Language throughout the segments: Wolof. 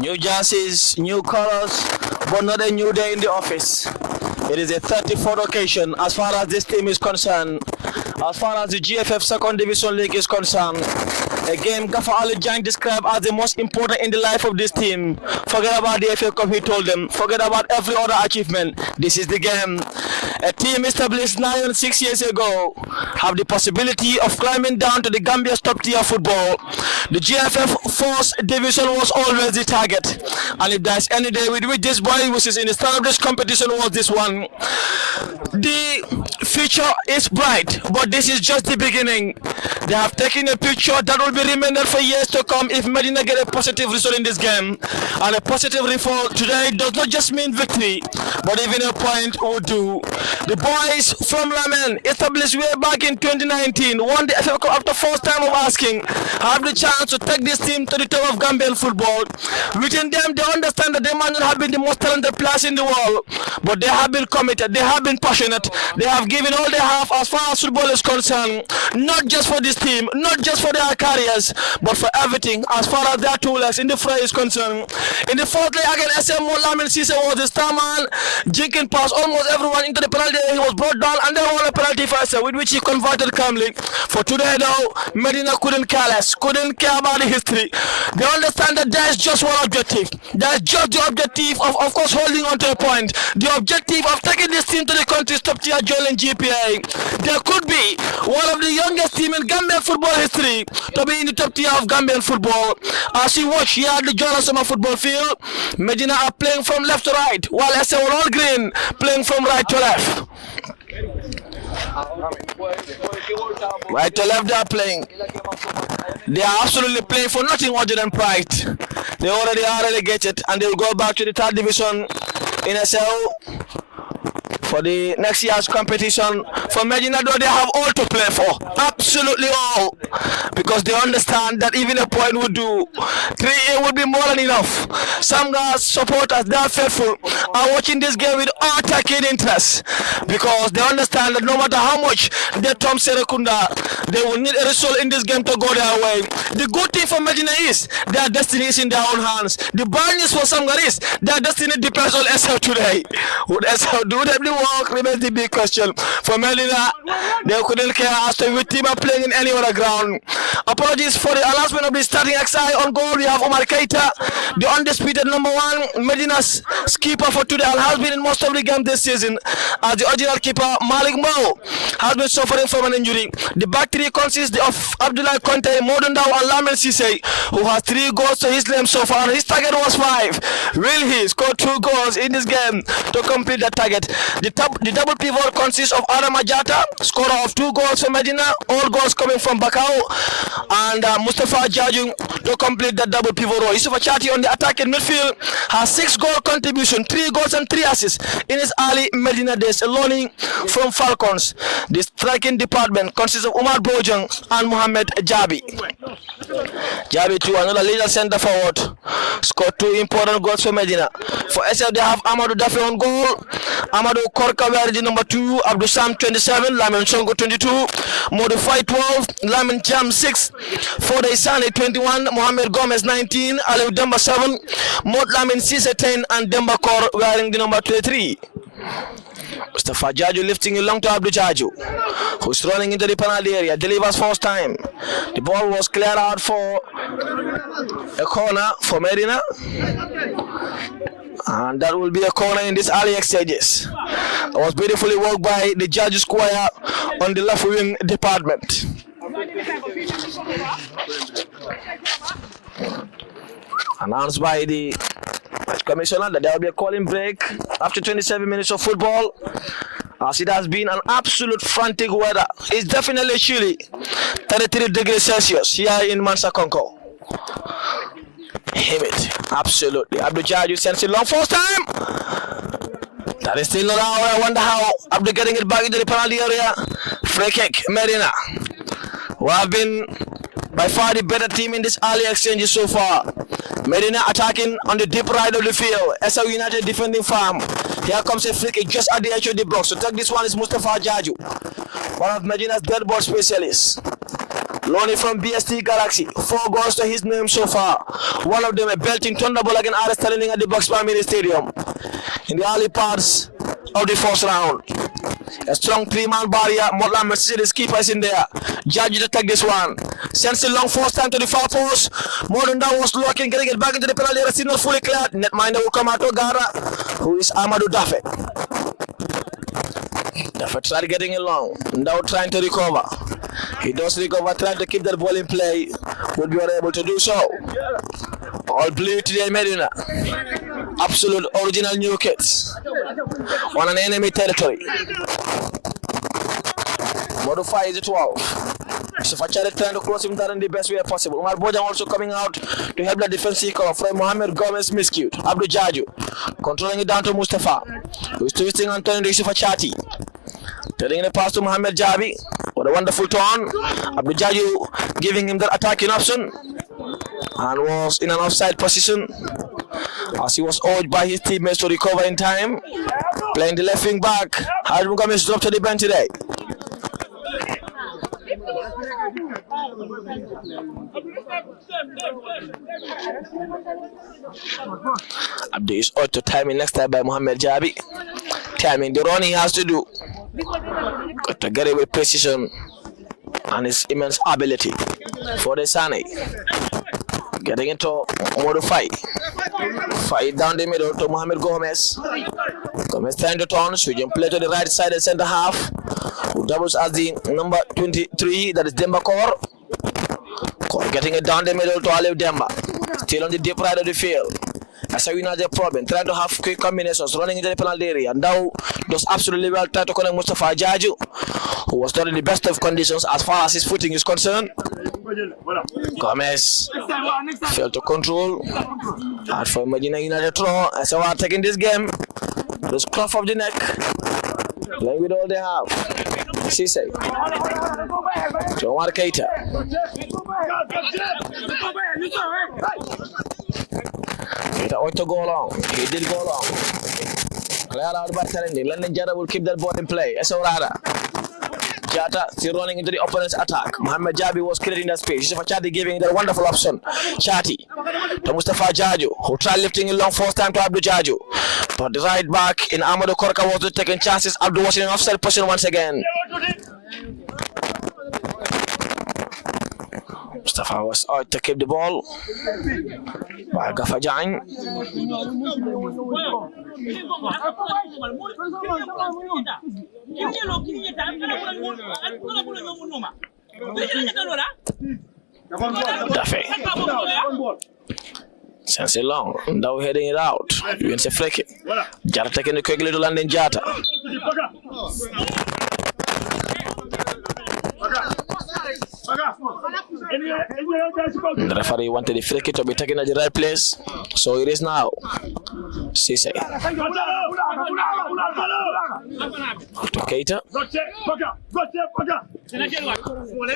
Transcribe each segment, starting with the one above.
New jerseys, new colors, but not a new day in the office. It is a 34th occasion as far as this team is concerned. As far as the GFF Second Division League is concerned, a game Gaffer Ali Jang described as the most important in the life of this team. Forget about the FA Cup, he told them. Forget about every other achievement. This is the game. A team established 6 years ago have the possibility of climbing down to the Gambia's top tier football. The GFF First Division was always the target. And if there's any day with which this boy wishes in the start of this competition was this one. The future is bright, but this is just the beginning. They have taken a picture that will be remembered for years to come if Medina get a positive result in this game. And a positive result today does not just mean victory, but even a point would do. The boys from Lamen, established way back in 2019, won the FA Cup after first time of asking, have the chance to take this team to the top of Gambian football. Within them, they understand that they might not have been the most talented players in the world, but they have been committed, they have been passionate, they have given all they have as far as football is concerned, not just for this team, not just for their careers, but for everything as far as their two legs in the fray is concerned. In the fourth leg against Essau, Lamin Cisse was the star man, jinking past almost everyone into the penalty. He was brought down and they won a penalty for Essau, with which he converted calmly. For today though, Medina couldn't care less, couldn't care about the history. They understand that there is just one objective. There is just the objective of course holding on to a point. The objective of taking this team to the country's top tier joining GPA. There could be one of the youngest team in Gambian football history to be in the top tier of Gambian football. As you watch here at the Jonas Summer football field, Medina are playing from left to right, while Essau all green playing from right to left. Right to left they are playing. They are absolutely playing for nothing other than pride. They already are relegated and they will go back to the third division in Essau for the next year's competition. For Medina though, they have all to play for, absolutely all, because they understand that even a point would do. 3 would be more than enough. Some guys, supporters, they are faithful, are watching this game with attacking interest, because they understand that no matter how much they Tom Serekunda, they will need a result in this game to go their way. The good thing for Medina is their destiny is in their own hands. The bad news for some guys is their destiny depends on Essau today. Would Essau do that? Work remains the big question. For Medina, they couldn't care as to which team are playing in any other ground. Apologies for the announcement of the starting XI. On goal we have Omar Keita, the undisputed #1 Medina's keeper for today, and has been in most of the games this season. As the original keeper Malik Mo has been suffering from an injury. The back three consists of Abdullah Conte, Modundao and Lamin Cisse, who has 3 goals to his name so far. His target was 5. Will he score 2 goals in this game to complete that target? The double pivot consists of Adam Ajata, scorer of 2 goals for Medina, all goals coming from Bakau, and Mustafa Jaju, to complete that double pivot role. Yusufa Chati on the attacking midfield has 6 goal contribution, 3 goals and 3 assists in his early Medina days, learning from Falcons. The striking department consists of Umar Bojang and Mohamed Jabi. Jabi too, another leader center forward, scored 2 important goals for Medina. For Essau, they have Amadou Dafe on goal, Amadou Korka the number 2, Abdul Sam 27, Lamin Songo 22, Modify 12, Lamin Jam 6, Fode Isane 21, Mohamed Gomez 19, Aliou Demba 7, Mod Lamin Sise 10, and Demba Kor wearing the number 23. Mustafa Jaju lifting it long to Abdul Jaju, who's running into the penalty area, delivers first time. The ball was cleared out for a corner for Medina, and that will be a corner in this early exchanges. It was beautifully worked by the Jaju square on the left wing department. Announced by the commissioner that there will be a calling break after 27 minutes of football, as it has been an absolute frantic weather. It's definitely chilly, 33 degrees Celsius here in Mansa Conco. Humid, absolutely. Abdul Jaju sends it long first time. That is still not out. I wonder how Abdul getting it back into the penalty area. Free kick, Medina, who have been by far the better team in this early exchange so far. Medina attacking on the deep right of the field. Essau United defending firm. Here comes a free kick just at the edge of the box. So take this one is Mustafa Jaju, one of Medina's dead ball specialists. Lonely from BST Galaxy, 4 goals to his name so far. One of them a belting thunderbolt against RS standing at the Box Mini Stadium in the early parts of the first round. A strong 3-man barrier. Motlam Mercedes keepers in there. Judge to take this one. Sends it long first time to the far post. Modern Down was looking, getting it back into the penalty area. Still not fully cleared. Netminder will come out to Gara, who is Amadou Dafe. Dafe tried getting it long. Now trying to recover. He does recover, trying to keep that ball in play. Would be able to do so. All blue today, Medina. Absolute original new kits on an enemy territory. Modify is 12. So Fachari trying to close him down in the best way possible. Umar Bojan also coming out to help the defensive cover from Mohamed Gomez miscued. Abdul Jaju controlling it down to Mustafa, who is twisting and turning to Yusufa Chati. Telling the pass to Mohamed Jabi. What a wonderful turn. Abdul Jaju giving him that attacking option and was in an offside position as he was urged by his teammates to recover in time. Playing the left wing back. Hadrum Gomez dropped to the bench today. Abdul is out to timing next time by Mohamed Jabi. Timing the run he has to do. Got to get it with precision and his immense ability. For the Sane. Getting into Modify. Fight down the middle to Mohamed Gomez. Gomez trying to turn, switching play to the right side and center half. Who doubles as the number 23, that is Demba Kor. Kor getting it down the middle to Aliou Demba. Still on the deep right of the field. Essau United problem, trying to have quick combinations, running into the penalty area, and now does absolutely well, trying to connect Mustafa Jaju, who was not in the best of conditions as far as his footing is concerned. Gomez failed to control. And for Medina United throw, Essau are taking this game. The scruff of the neck, playing with all they have. Sise to Omar Keita. Keita ought to go along. He did go along. Clear out by Serendi. London Jata will keep that ball in play. Essau Rada. Jata still running into the opponent's attack. Mohamed Jabi was creating that space. Yusufa Chati giving that wonderful option. Chati to Mustafa Jaju, who tried lifting it long first time to Abdul Jaju. But the right back in Amadou Korka was taking chances. Abdul was in an offside position once again. Mustafa was out to keep the ball by Gafajan. Dafe sends it long, now heading it out. You can say free kick. Jata taking it quickly to London Jata. The referee wanted the free kick to be taken at the right place, so it is now. Cisse. To Keita.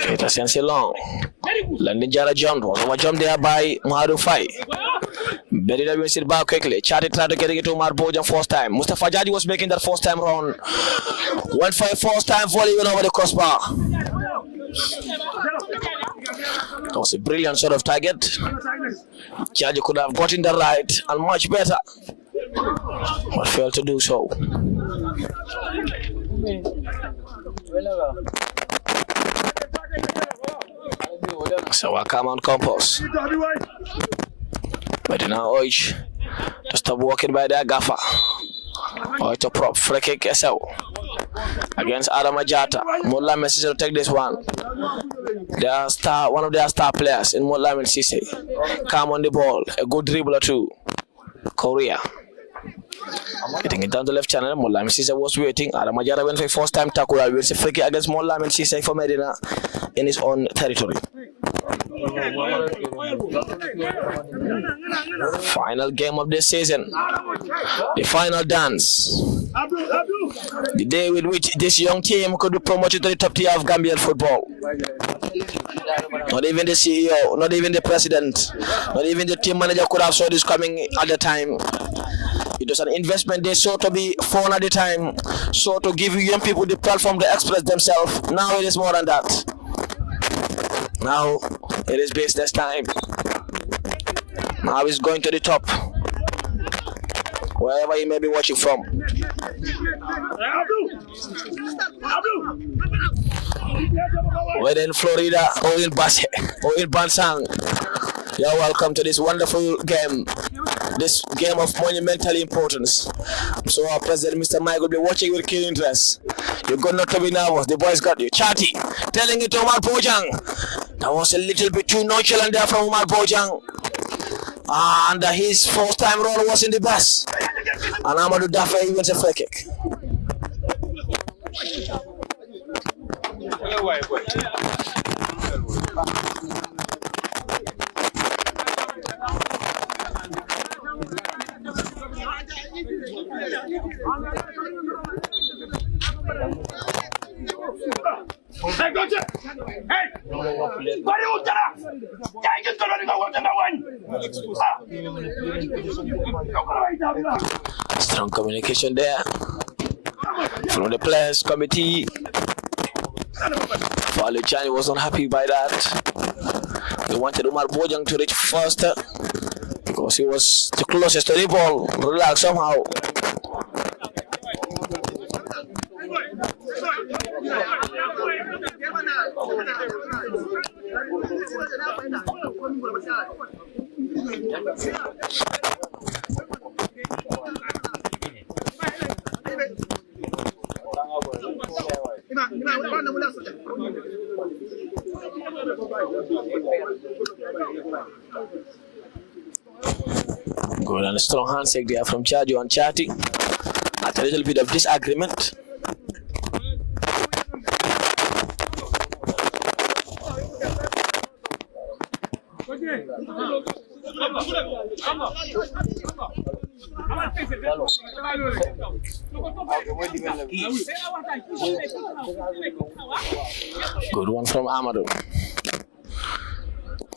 Keita sends it long. Landing Jara jumped. Was over jumped there by Maharu Fai. Medina wins it back quickly. Chati tried to get it to Umar Bojan first time. Mustafa Jadi was making that first time run. Went for a first time volley went over the crossbar. That was a brilliant sort of target. Jadi could have gotten the right and much better, but failed to do so. So I come on compost. Medina urge to stop walking by their gaffer. Or to prop free kick Essau against Adam Ajata. Mola Messi to take this one. One of their star players in Mola Messi. Come on the ball. A good dribble or two. Korea. Getting it down the left channel. Mola Messi was waiting. Adam Ajata went for first time tackle. It's a free kick against Mola Messi for Medina in his own territory. Final game of this season, the final dance, the day with which this young team could be promoted to the top tier of Gambian football. Not even the CEO, not even the president, not even the team manager could have saw this coming at the time. It was an investment they saw to be fun at the time, so to give young people the platform to express themselves. Now it is more than that. Now it is business time. Now he's going to the top, wherever he may be watching from. Whether in Florida or in Bansang, you're welcome to this wonderful game. This game of monumental importance. So our president, Mr. Mike, will be watching with keen interest. You're good not to be nervous. The boys got you. Chati, telling it to Umar Bojang. That was a little bit too nonchalant there from Umar Bojang. And his first time role was in the bus. And Amadou Dafa even a free kick. Hey, go to hey! What are you doing? Strong communication there from the players committee. Faluchani was not happy by that. They wanted Umar Bojang to reach faster because he was the closest to the ball. Relax somehow. Good and a strong handshake there from Chajo and Chati. After a little bit of disagreement. Good one from Amadou.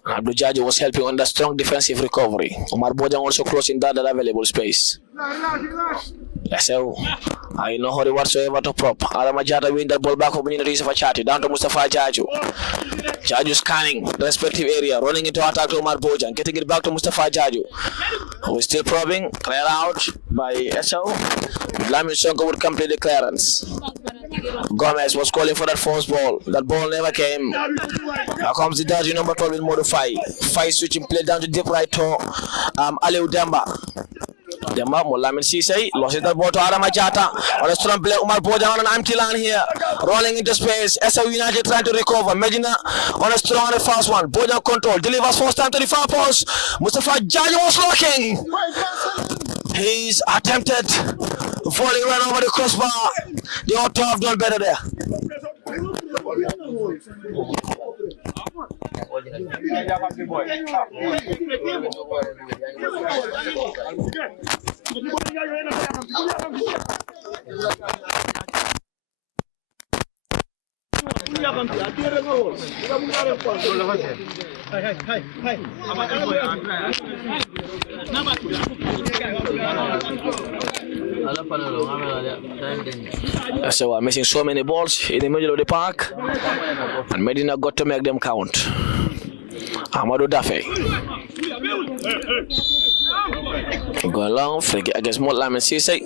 Abdul Jaji was helping on the strong defensive recovery. Umar Bojang also closing that available space. Essau, I no hurry whatsoever to prop. Alamajata win that ball back for Medina for Chati. Down to Mustafa Jaju. Jaju scanning the respective area, running into attack to Umar Bojang, getting it back to Mustafa Jaju, who is still probing. Clear out by Essau. Lamin Sonko would complete the clearance. Gomez was calling for that first ball. That ball never came. Now comes the dirty number 12 in mode 5. 5 switching play down to deep right to Aliou Demba. Demba, Molamin Cisse, lost that ball to Adam Ajata. On a strong play, Umar Bojang on an empty line here. Rolling into space. Essau United trying to recover. Medina on a strong and fast one. Bojang control. Delivers first time to the far post. Mustafa Jaji was locking. He's attempted volley run over the crossbar. They ought to have done better there. So I'm missing so many balls in the middle of the park, and Medina got to make them count. Amadou Dafe. Go along, flick it against Motlam and Cisse.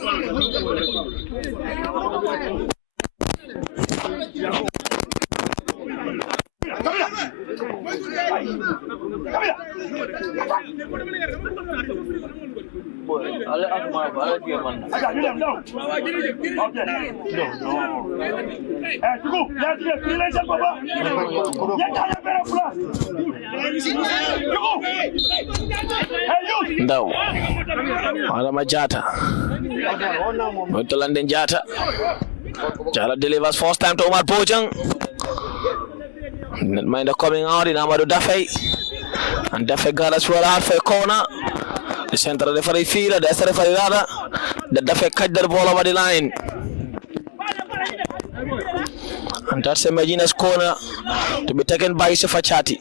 No. Adama Jata. Mutulandin Jata. Jata delivers first time to Omar Bojang. Netminder coming out in Amadou Dafe. And Dafe got us well out for a corner. The center of the referee field, the referee rather. The Dafe cut the ball over the line. And that's a Medina's corner to be taken by Sefachati.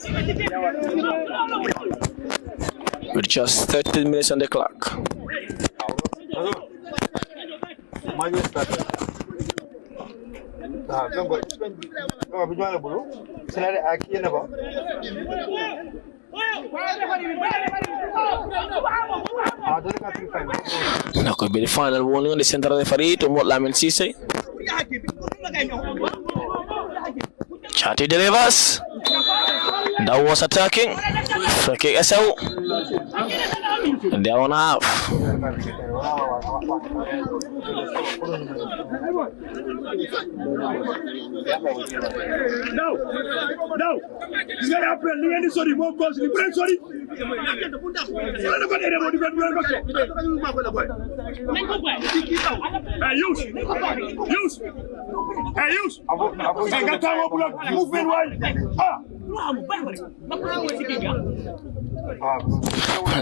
With just 13 minutes on the clock. Now could be the final warning on the center of the referee to Motlam and Cisse. Chati delivers. That was attacking. Free kick Essau. And they're on half. No. This guy happened. Sorry, more calls. Sorry.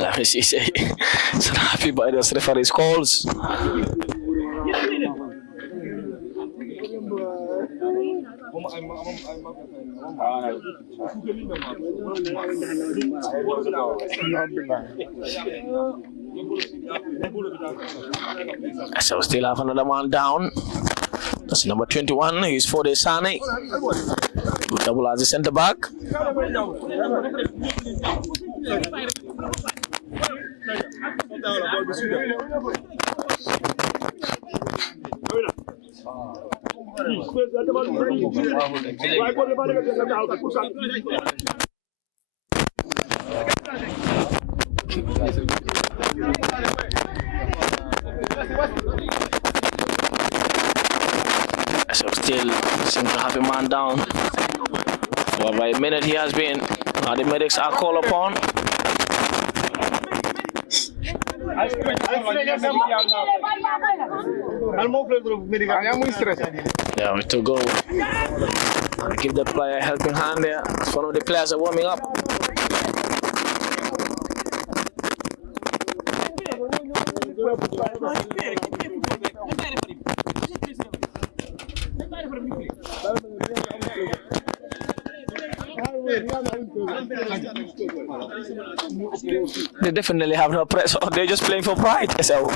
Let me see. So happy by those referees calls. So still have another man down. That's number 21. He's for the Sane. Double as the centre back. So still seems to have a man down. For by a minute he has been. Now the medics are called upon. Yeah, we to go and give the player a helping hand there. One of the players are warming up. They definitely have no press. Oh, they're just playing for pride. So,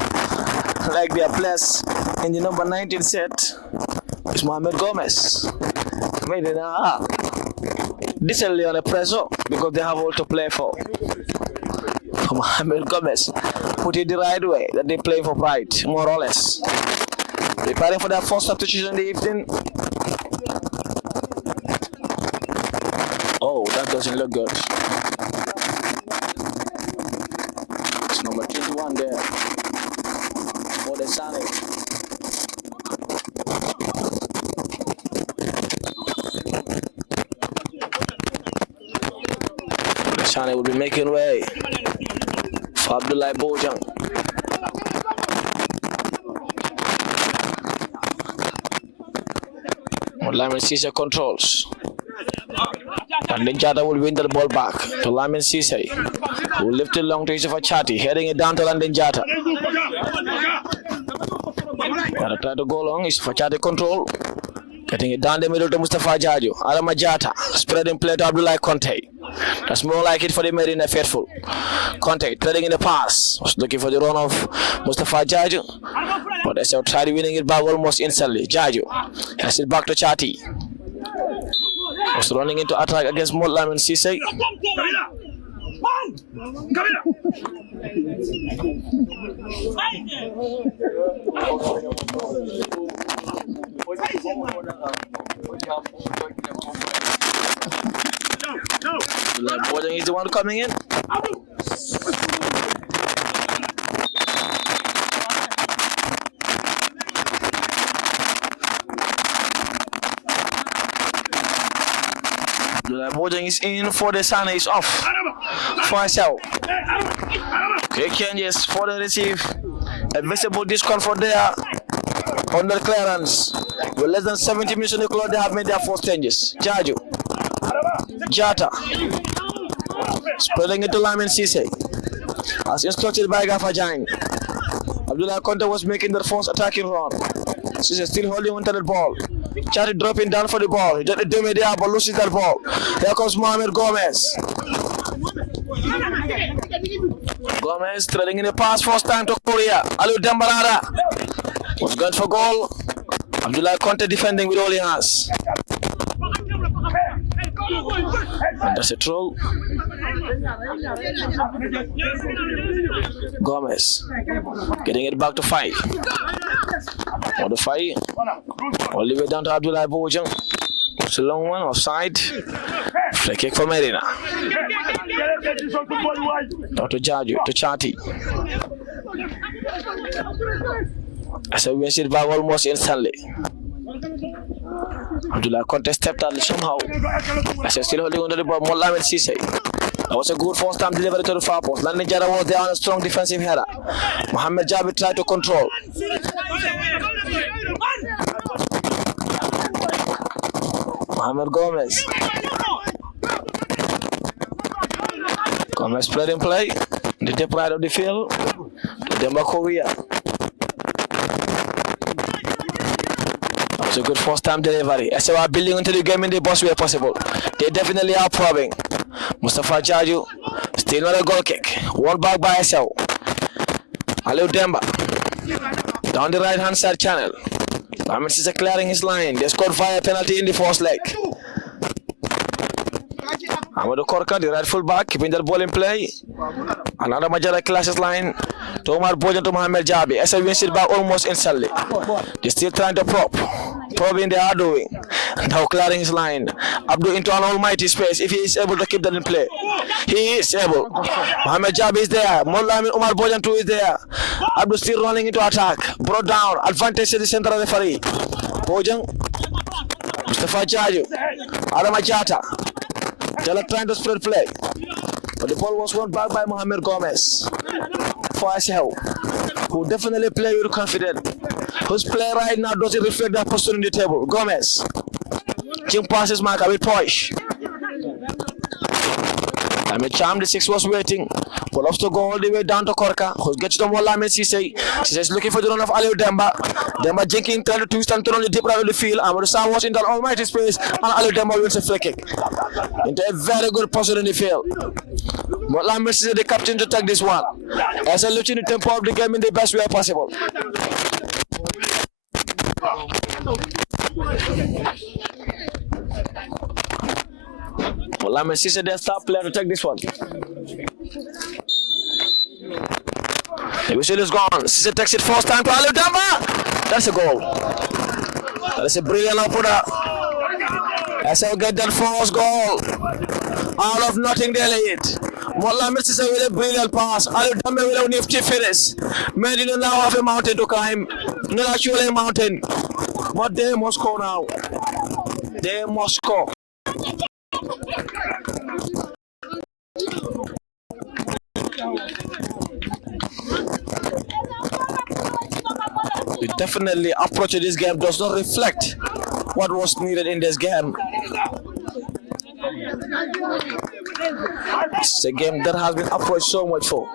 like their players in the number 19 set is Mohamed Gomez. Medina decently on a pressure because they have all to play for. Mohamed Gomez put it the right way that they play for pride, more or less. Preparing for their first substitution in the evening. Oh, that doesn't look good. It's number 21 there for the Sane. The Sane will be making way for Abdullah Bojang. Lyman Cisse controls. And then Jata will win the ball back to Lamin Sise, who lifted long to Yusufa Chati, heading it down to London Jata. Jata try to go long, Yusufa Chati control, getting it down the middle to Mustafa Jajo. Adama Jata, spreading play to Abdullah Conte. That's more like it for the Medina faithful. Conte trading in the pass, was looking for the run of Mustafa Jajo, but Essau tried winning it back almost instantly. Jajo has it back to Chati. Was running into attack against Motlam and Sise. Bojang is the one coming in. Bojang is in for the Sana is off for Essau. Quick changes for the receive. A visible discomfort there on the clearance. With less than 70 minutes on the clock, they have made their first changes. Jaju, Jata, spreading it to Lamin Sise, as instructed by Gafajain. Abdullah Conte was making the first attacking run. Sise still holding onto the ball. Chati dropping down for the ball. He got the dummy there, but loses that ball. Here comes Mohamed Gomez. Gomez threading in the pass first time to Korea. Aliou Dembarada was going for goal. Abdullah Conte defending with all he has. And that's a throw. Gomez getting it back to 5. On the 5. All the way down to Abdullah Bojang. It's a long one, offside. Free kick for Medina. Now to Jaju, to Chati. So we see it back almost instantly. Abdullah Conte stepped out somehow. As still holding on to the ball, Mohamed Sise. That was a good first time delivery to the far post. Landon Jara was there on a strong defensive header. Mohamed Jabi tried to control. Mohamed Gomez. Gomez spreading play. The deep right of the field. To Demba Korea. It's a good first time delivery. Essau are building into the game in the best way possible. They definitely are probing. Mustafa Jaju, still not a goal kick. One back by Essau. Aliou Demba. Down the right hand side channel. Lamin is clearing his line. They scored via penalty in the first leg. Amadou Korka, the right full back, keeping that ball in play. Another Majara clashes line to Omar Bojan to Mohamed Jabi. Essau wins it back almost instantly. They're still trying to probing they are doing. Now clearing his line. Abdul into an almighty space if he is able to keep that in play. He is able. Mohamed Jabi is there. Moulamin Omar Bojan too is there. Abdul still running into attack. Brought down. Advantage to the central referee. Bojan. Mustafa Jaju. Adama Jata. Jala trying to spread play. But the ball was won back by Mohamed Gomez. For Essau, who definitely play with confidence. Whose play right now doesn't reflect that posture in the table. Gomez. King passes marker with Poish. Lamin Cham, the 6 was waiting. But off to go all the way down to Korka, who gets to Lamin Sise. Sise is looking for the run of Aliou Demba. Demba jinking, trying to twist and turn on the deep right of the field. Amadou Sam was in that almighty space, and Aliou Demba wins a free kick. Into a very good position in the field. But Lamin Sise, the captain, to take this one. As a look in the tempo of the game in the best way possible. Lamin Sise, their star player, to take this one. The whistle is gone. Sise takes it first time to Aliou Demba. That's a goal. That is a brilliant opener. Essau get that first goal. Out of nothing they lead. Lamin Sise with a brilliant pass. Aliou Demba with a nifty finish. Medina now have a mountain to climb. Not actually a mountain. But they must score now. They must score. Definitely approach to this game does not reflect what was needed in this game. It's a game that has been approached so much for.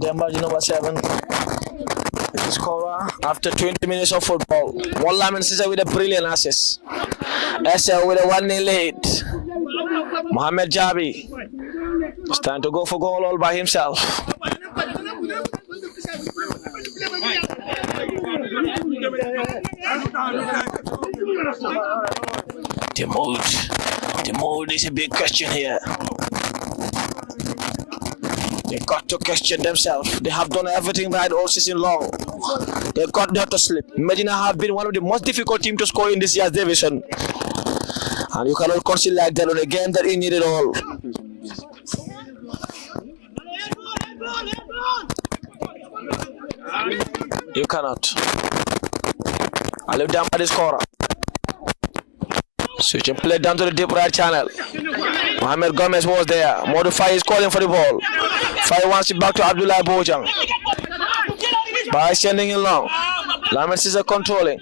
Demba, number 7. Scorer after 20 minutes of football. One Lamin Caesar with a brilliant assist. Essau with a 1-0 lead. Mohamed Jabi is trying to go for goal all by himself. The mood is a big question here. They got to question themselves. They have done everything right all season long. They got there to sleep. Medina have been one of the most difficult teams to score in this year's division. And you cannot concede like that on a game that you need it all. You cannot. I live down by the scorer. Switch and play down to the deep right channel. Mohamed Gomez was there. Modify is calling for the ball. Fai wants it back to Abdullah Bojang. By sending it long. Lamin Caesar controlling.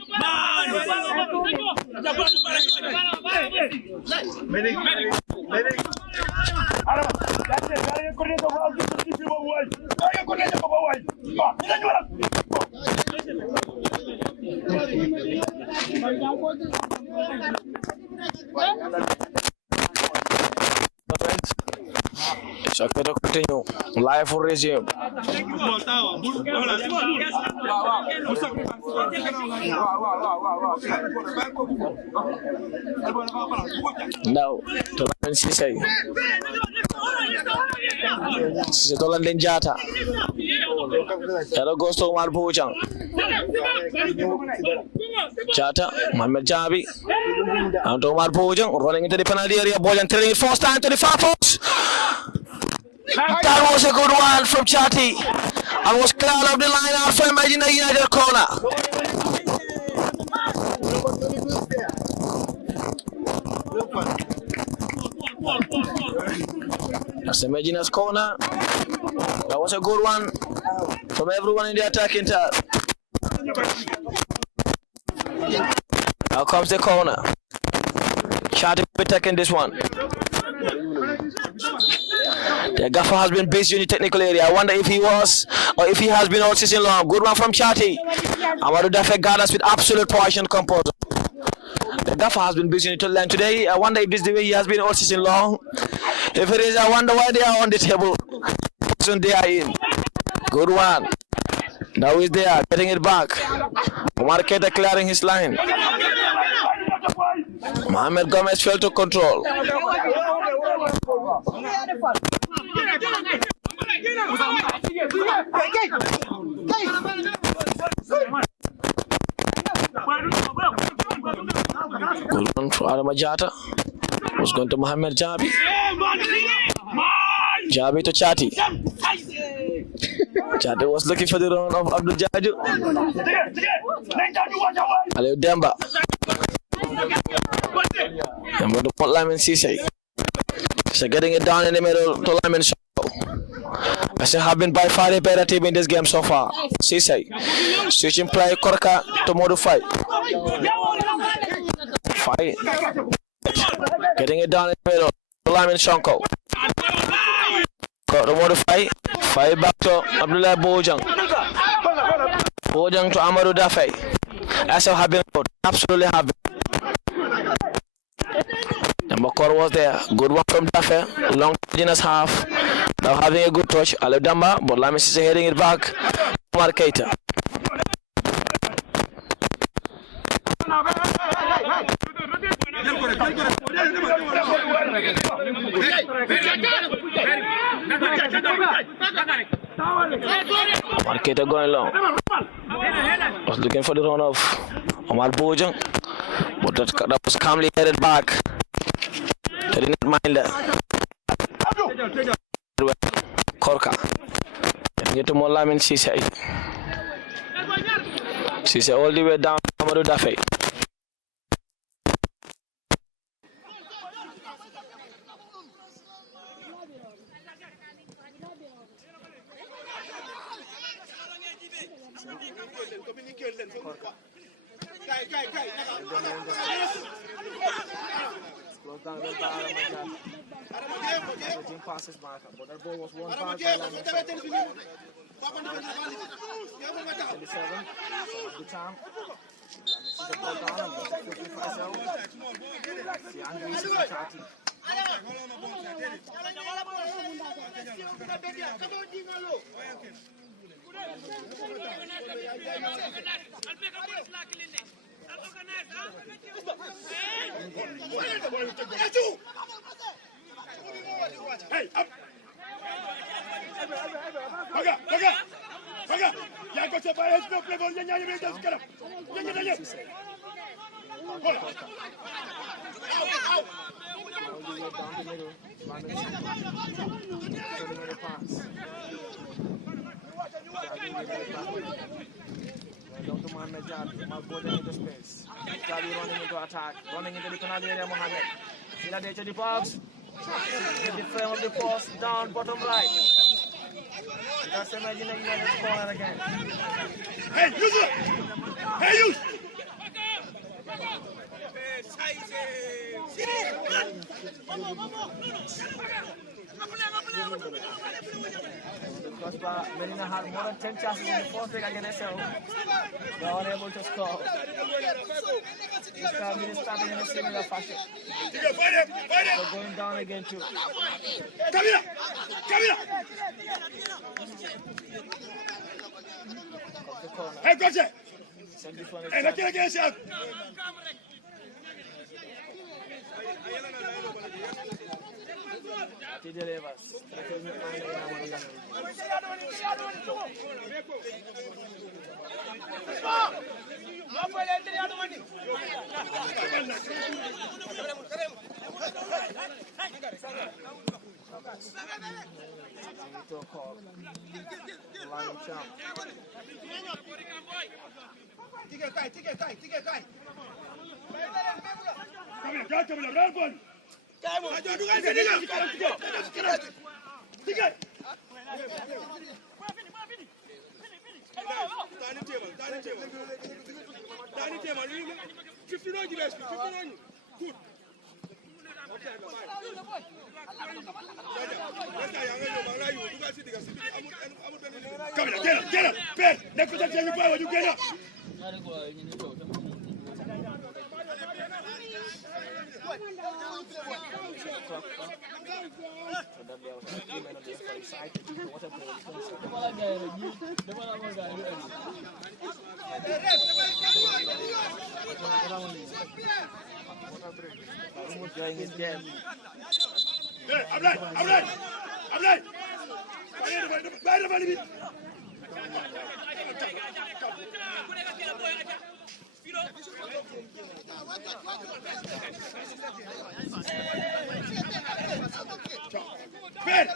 It's okay to continue. Live will resume. Now, to Lamin Caesar. Caesar to London Jata. Hello goes to Omar Bojang. Jata, Mohamed Jabi. And Omar Bojang running into the penalty area. Bojang trailing it first time to the far post. That was a good one from Chati. I was clear of the line out for Medina United corner. That's Medina's corner. That was a good one from everyone in the attacking third. Now comes the corner. Chati attacking this one. The gaffer has been busy in the technical area. I wonder if he was or if he has been all season long. Good one from Chati. Amadou Dafe guard us with absolute poise and composure. The gaffer has been busy in the line today. I wonder if this is the way he has been all season long. If it is, I wonder why they are on the table. They are in. Good one. Now he's there, getting it back. Omar Keita clearing his line. Mohamed Gomez failed to control. Good one for Adama Jata. Was going to Mohamed Jabi. Jabi to Chati. Chati was looking for the run of Abdul Jaju. Aliou Demba. I'm going to put Lamin Caesar. So getting it down in the middle to Lamin Caesar. I say have been by far the better team in this game so far. Caesar. Switching play Korka to modify. Fight. Getting it down in the middle to Lamin Shanko. Got to modify. Fight back to Abdullah Bojang. Bojang to Amadou Dafe. Essau have been good. Absolutely have been. Number 4 was there. Good one from Dafe. Long Gina's half. Now having a good touch. Aliou Demba. But Lamin Caesar heading it back. Omar Keita. Omar Keita going long. Was looking for the run of Omar Bojang, but that was calmly headed back. They didn't mind that. Korka. Get to Lamin Caesar. Caesar all the way down to Amadou Dafe. Close down the ball. The team passes back, but that ball was one foul. 27, the time. This is a ball down, but it's 55 seconds. The Andrews is attacking. Hey, up! Paga! Ya ko se para esto que voy a añadir mi descara. Ya. Hola. Down the middle. Down to Mohamed Jabi. Malbolden into space. Jabi running into attack. Running into the penalty area, Mohamed. Still at the edge of the box. Get the frame of the post. Down, bottom right. That's the Medina United corner again. Hey, Yusuf! Hey, Yusuf! Because Medina had more than 10 chances in the first leg against Essau. They were unable to score. This time is starting in a similar fashion. They're going down again too. Come here! Hey, coach! Hey, look at this out! He delivers. Come on, get up! Ben, next time you power, you get up! I'm right! Ben!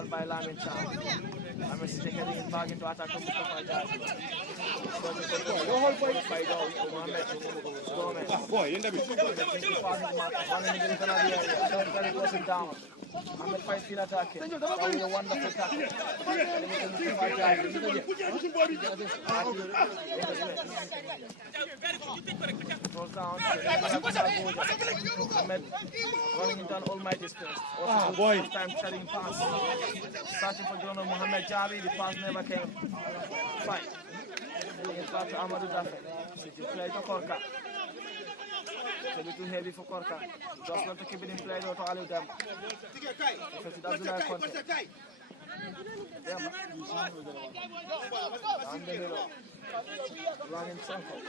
All by Lamin Cham. I'm taking it back into attack from Mustafa Jabi. Boy, in the down. I'm the fight still attacking. That was a wonderful tackle. Goes down. Ahmed running into an almighty space. Also, boy. Time cutting pass. Searching for Jono Mohamed Jabi. The pass never came. Fine. It's back to Amadou Dafe. He played to Korka. It's a bit too heavy for Korka. Just want to keep it in play though to Ali Dem. And the middle. Running circle.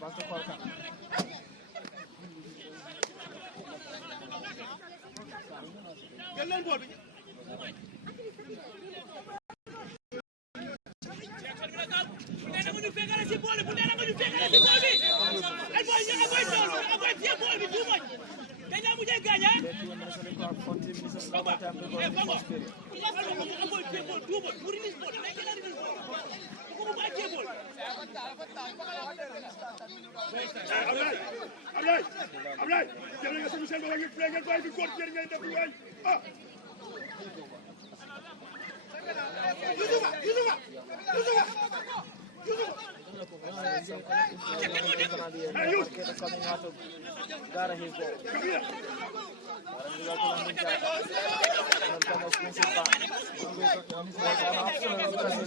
Back to Korka. Ablaye jël nga sunu seen ba ngi play ngeen bàyyi fi góor jër ngeen def waay ah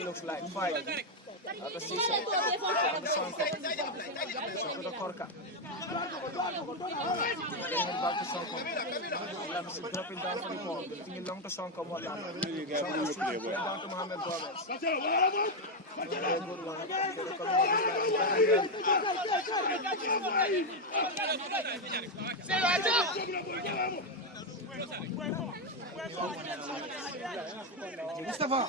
looks like five. Atau sisa, atau songkok, atau korka. Dengan baku songkok, dalam dropping down for the ball. Tinggi long to songkok buat lah. Songkok sisi down to Mohamed Gomez. Mustafa.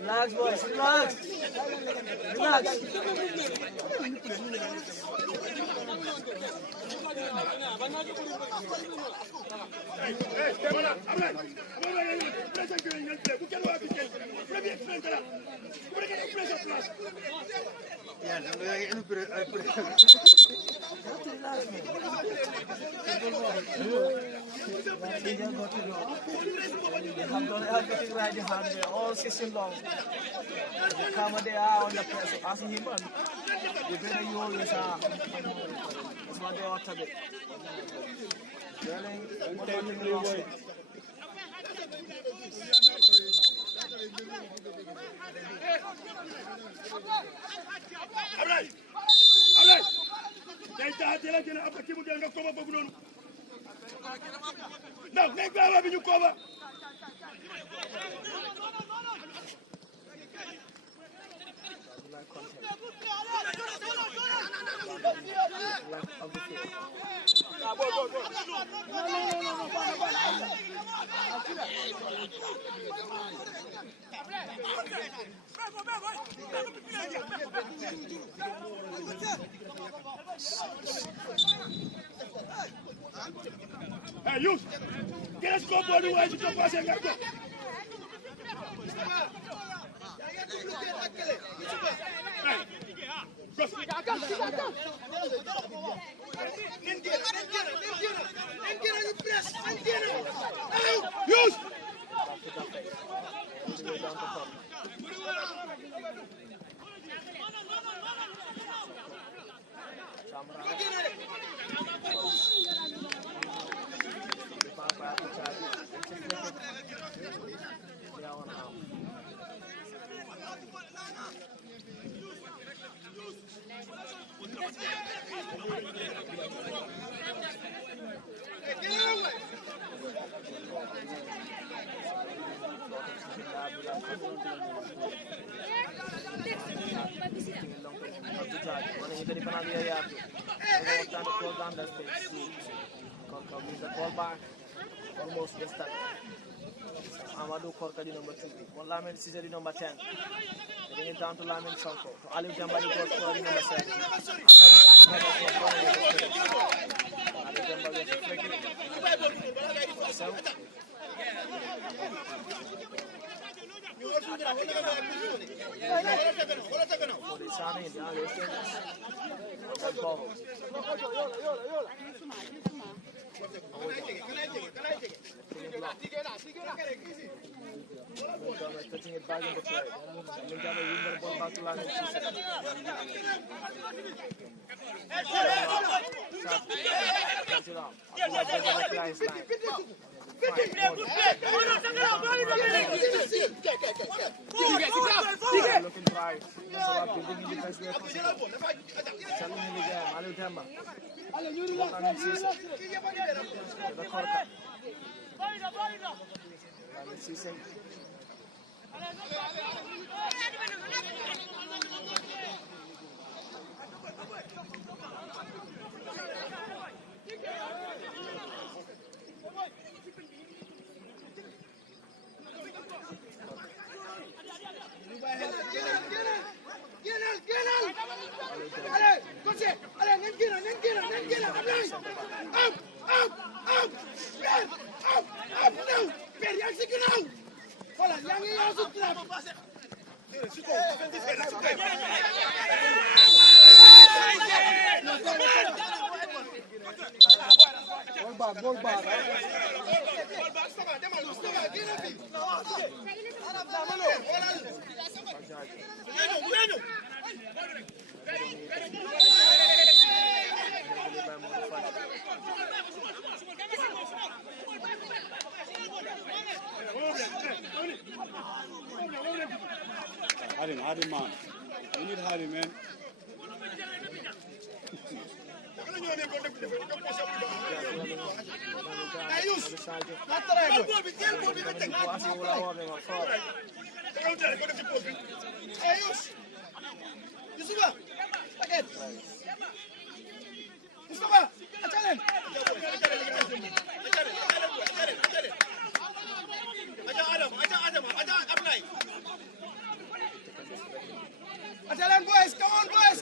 Relax, boys, relax. Relax. All season long. The camera they are on the press asking him, you better you always are. That's what they ought to do. Hey, you! Get us go, boy, why you pass and go? Use! The ball back. Almost this time. Amadou Korkadi number 2. One Lamin Cesari number 10. Bringing it down to Lamin Sanko. To Ali Jambari goal scoring number 7. Ali Jambari is touching it back in the play. Lingabe win the ball back to Lamin Cesari. Touch it off. Looking bright. Building defense where possible. Challenging the game. Ali Temba. Lamin Cesari. The Korka. Lamin Cesari. Goal back. Hardy man. We need Hardy man.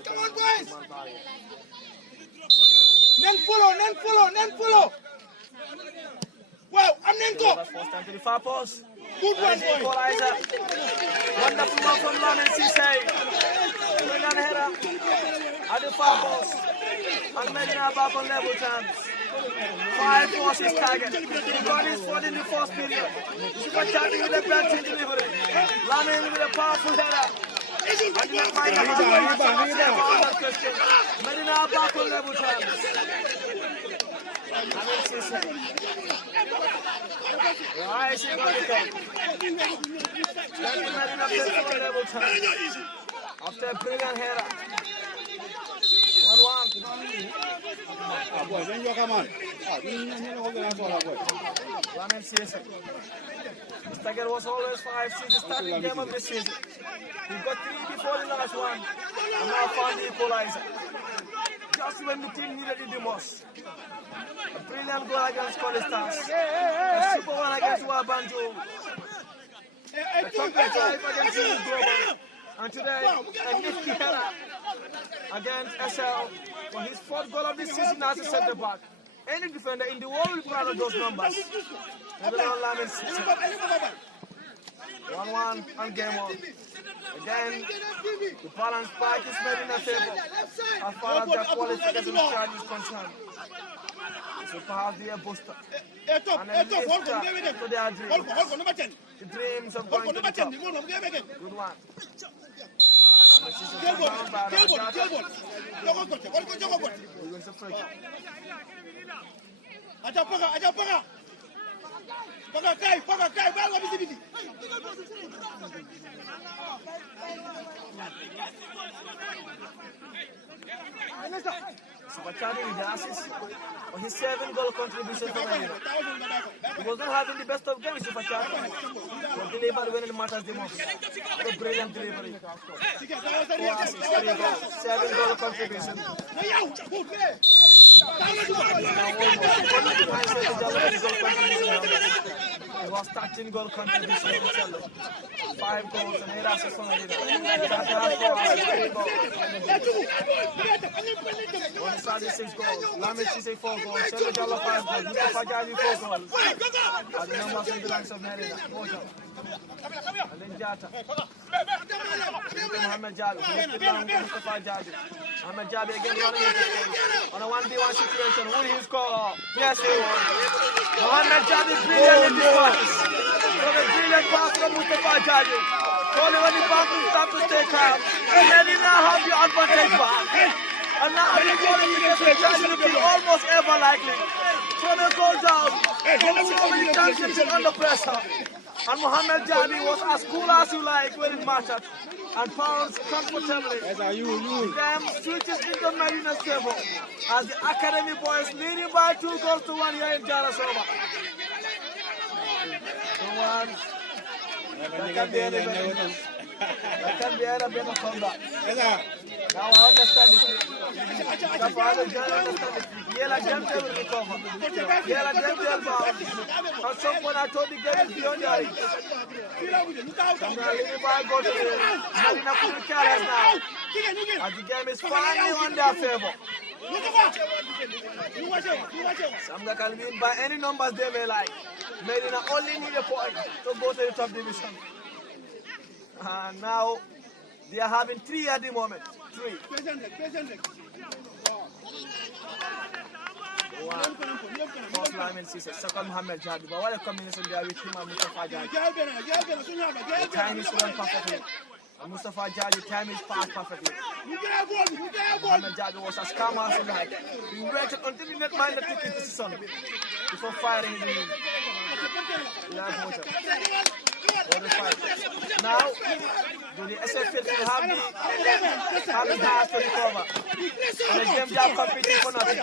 Come on boys. Nen follow. Wow, Amnenko. First time to the far post. Good one, boy. Equalizer. Wonderful one from Lamin Cesari. Brilliant header at the far post. And Medina back on level terms. 5 forces target. He got his foot in the first period. Super chatting with a penalty delivery. Lamin with a powerful header. And you find out Medina back on level terms. Lamin Cesari. Rising on the top. Medina plays on level terms. After a brilliant header. 1-1. Boy, when you come on. Lamin Cesari. This target was always 5 since the starting game of the season. He got 3 before the last one. And now found the equalizer. Just when the team needed it the most. A brilliant goal against Colistars. A super one against Wabanjo. A chocolate drive against Global. And today, a nifty header against Essau for his 4th goal of the season as a centre back. Any defender in the world will be proud of those numbers. Never on Lamin Cesari. 1-1 and game on. Again, the balance back is made in a favor as far as their qualification charge is concerned. So perhaps they are booster. And a lift to their dreams. The dreams of going to the top. Good one. Supercharging with the assist on his 7-goal contribution for Medina. He was not having the best of games, Supercharging, but delivered when it matters the most. What a brilliant delivery. 4 assists, 3 goals, 7-goal contribution. He was touching goal contribution. 5 goals and 8 assists from Medina. One Sadi 6 goals. Lamin Sise 4 goals. Shelly Jallo 5 goals. Mustafa Jabi 4 goals. And the numbers in the ranks of Medina. And then Jata. Mohamed Jabi. Mustafa Jabi. Mohamed Jabi again running into space. On a 1v1 situation. Will he score? Yes, he will. Mohamed Jabi brilliant in this pass. From a brilliant pass from Mustafa Jabi. Only when the pass is time to stay calm. Medina have the advantage back. And now the qualification looking almost ever likely. From a goal down. So many chances under pressure. And Mohamed Jabi was as cool as you like when it mattered. And pounced comfortably. Them switches into Medina's favor as the Academy boys leading by 2 goals to 1 here in Jarasova. That can be any better. That can be any better comeback. Now I understand it. That's why I understand it. Yela Demtel will recover. Yela Demtel bound. At some point I told the game is beyond your reach. I'm not leaving by go to the Medina Full Carriers now. And the game is finally on their favor. Samga can win by any numbers they may like. Medina only need a point to go to the top division. And now they are having 3 at the moment. 3. Wow. First Lamin Sise, second Mohamed Jabi. But what a combination there with him and Mustafa Jabi. The time is run perfectly. And Mustafa Jabi, time is passed perfectly. Mohamed Jabi was as calm as he liked. He waited until he made mind to take his decision before firing in the wind. Now, do the SFL will have the chance to recover? And the game they are competing for nothing.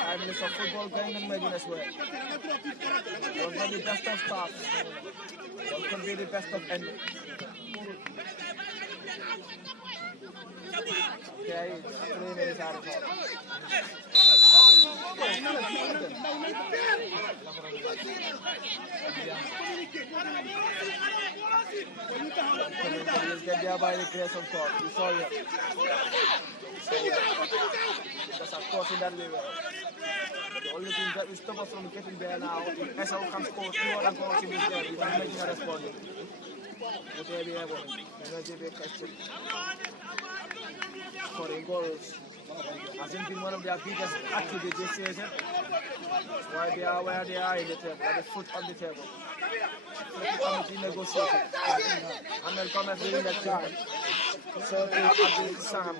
I mean, it's a football game in Medina as well. Those are the best of stars. Those can be the best of ending. Yeah, it's out of it. Let's get there by the grace of God. We saw you. Because of course in that way. The only thing that will stop us from getting there now is Essau can score 2 other goals in this game. We can make a response. Would they be able to question? Scoring goals hasn't been one of their biggest activities this season. That's why they are where they are in the table, at the foot of the table. The committee negotiated. Ahmed Gomez winning that time. So Abdul Sam.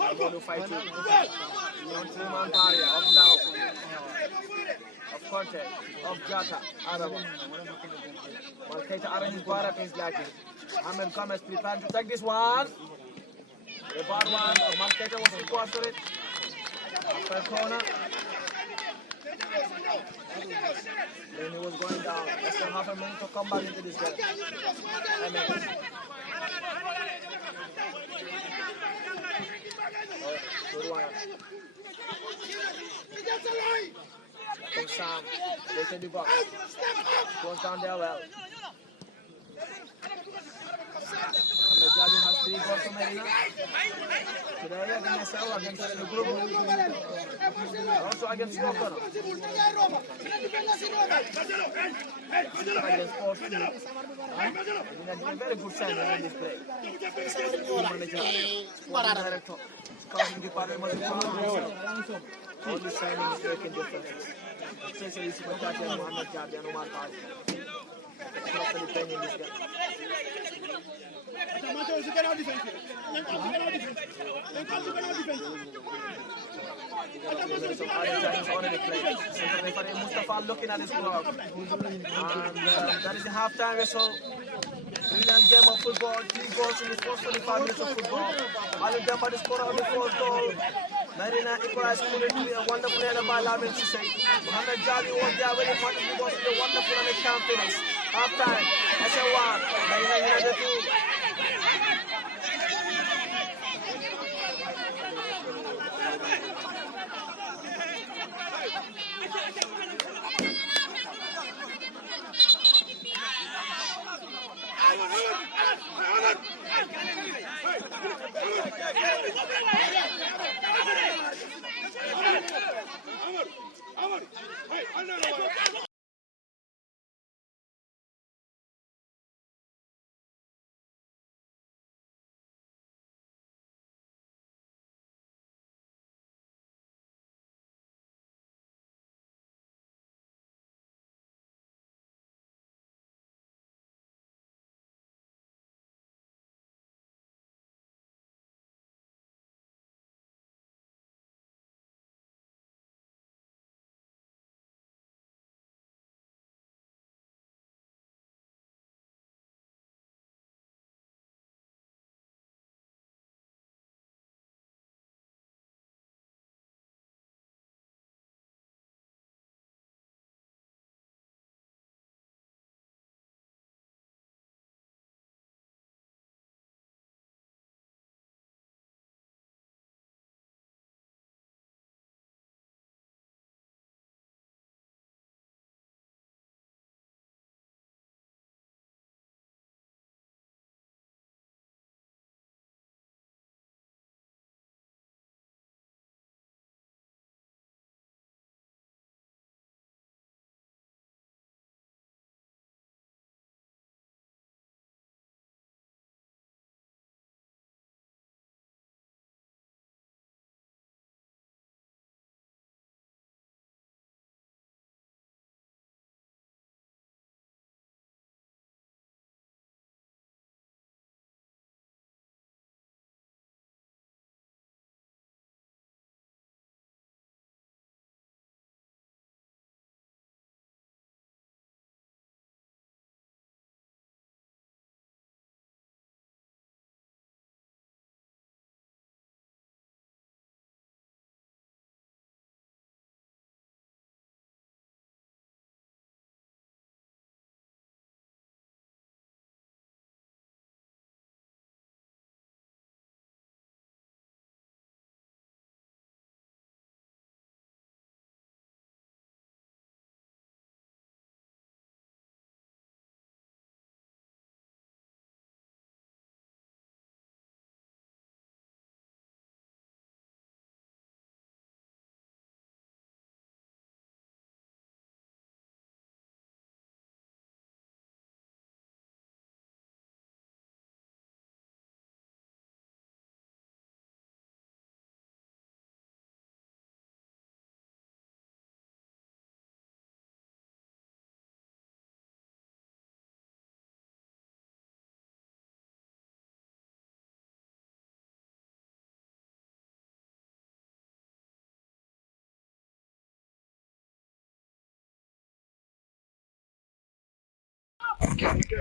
I'm going to fight you. Non-human barrier of now. Of Conte, of Jata, Araba. Keita arranges Barak is lacking. Ahmed Gomez preparing to take this one. The bad one, Keita was required for it. After corner. Then he was going down. Less than half a minute to come back into this game. Good one. From Sam, they can do box. Goes down there well. And the judge has 3 goals for Medina. Today against Essau, against the group. Also against Walker. Against Force. Medina did a very good sign in this play. Manager, scouting department must be all the signing is making differences. Especially Sipatati and Mohamed Jabi and Omar Khan. Not really playing in this game. Some other Chinese already played. Central referee Mustafa looking at his clock. And that is the half-time whistle. Brilliant game of football. 3 goals in the first 45 minutes of football. Ali Demba, the scorer of the first goal. Medina equalized completely and wonderful header by Lamin Sissé. Mohamed Jabi was there when he wanted to go to the wonderful and the camp finish. Half time, Essau 1, Medina United 2.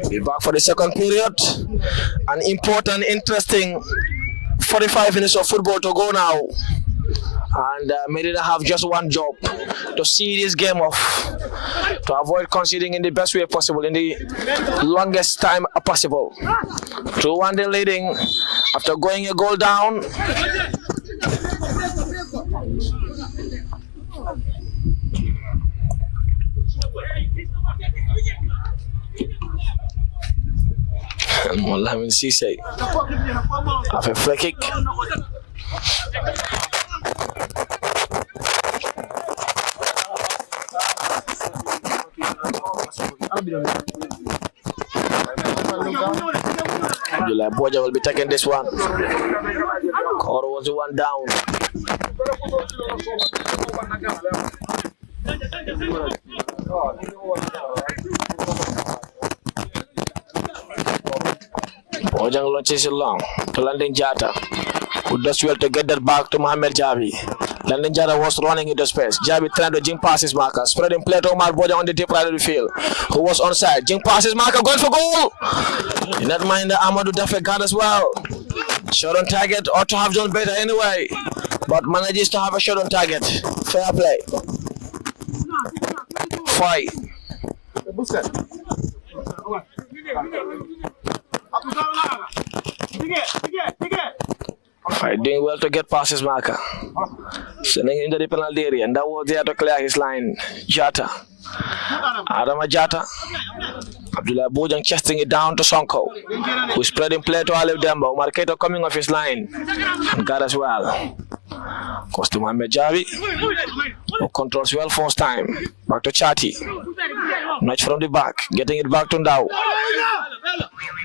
We're back for the second period. An important, interesting 45 minutes of football to go now. And Medina have just one job, to see this game off, to avoid conceding in the best way possible, in the longest time possible. 2-1 they're leading after going a goal down. Mohamed Cisse have a free kick. Abdullah Boja will be taking this one. Koro was the one down. Bojang launches it long to Landing Jata, who does well to get that back to Mohamed Jabi. Landing Jata was running into space. Jabi trying to jink past his marker, spreading play to Omar Bojang on the deep right of the field, who was onside. Jink past his marker, going for goal. In that mind, the Amadou Dafe got as well. Shot on target, ought to have done better anyway, but manages to have a shot on target. Fair play. Fight. Fight doing well to get past his marker. Sending into the penalty area, and that was there to clear his line. Jata. Adama Jata. Abdullah Bojang chesting it down to Sonko, who's spreading play to Alif Demba. Marketo coming off his line and got as well. Goes to Mohamed Jabi, who controls well first time. Back to Chati. Notch from the back, getting it back to Ndao.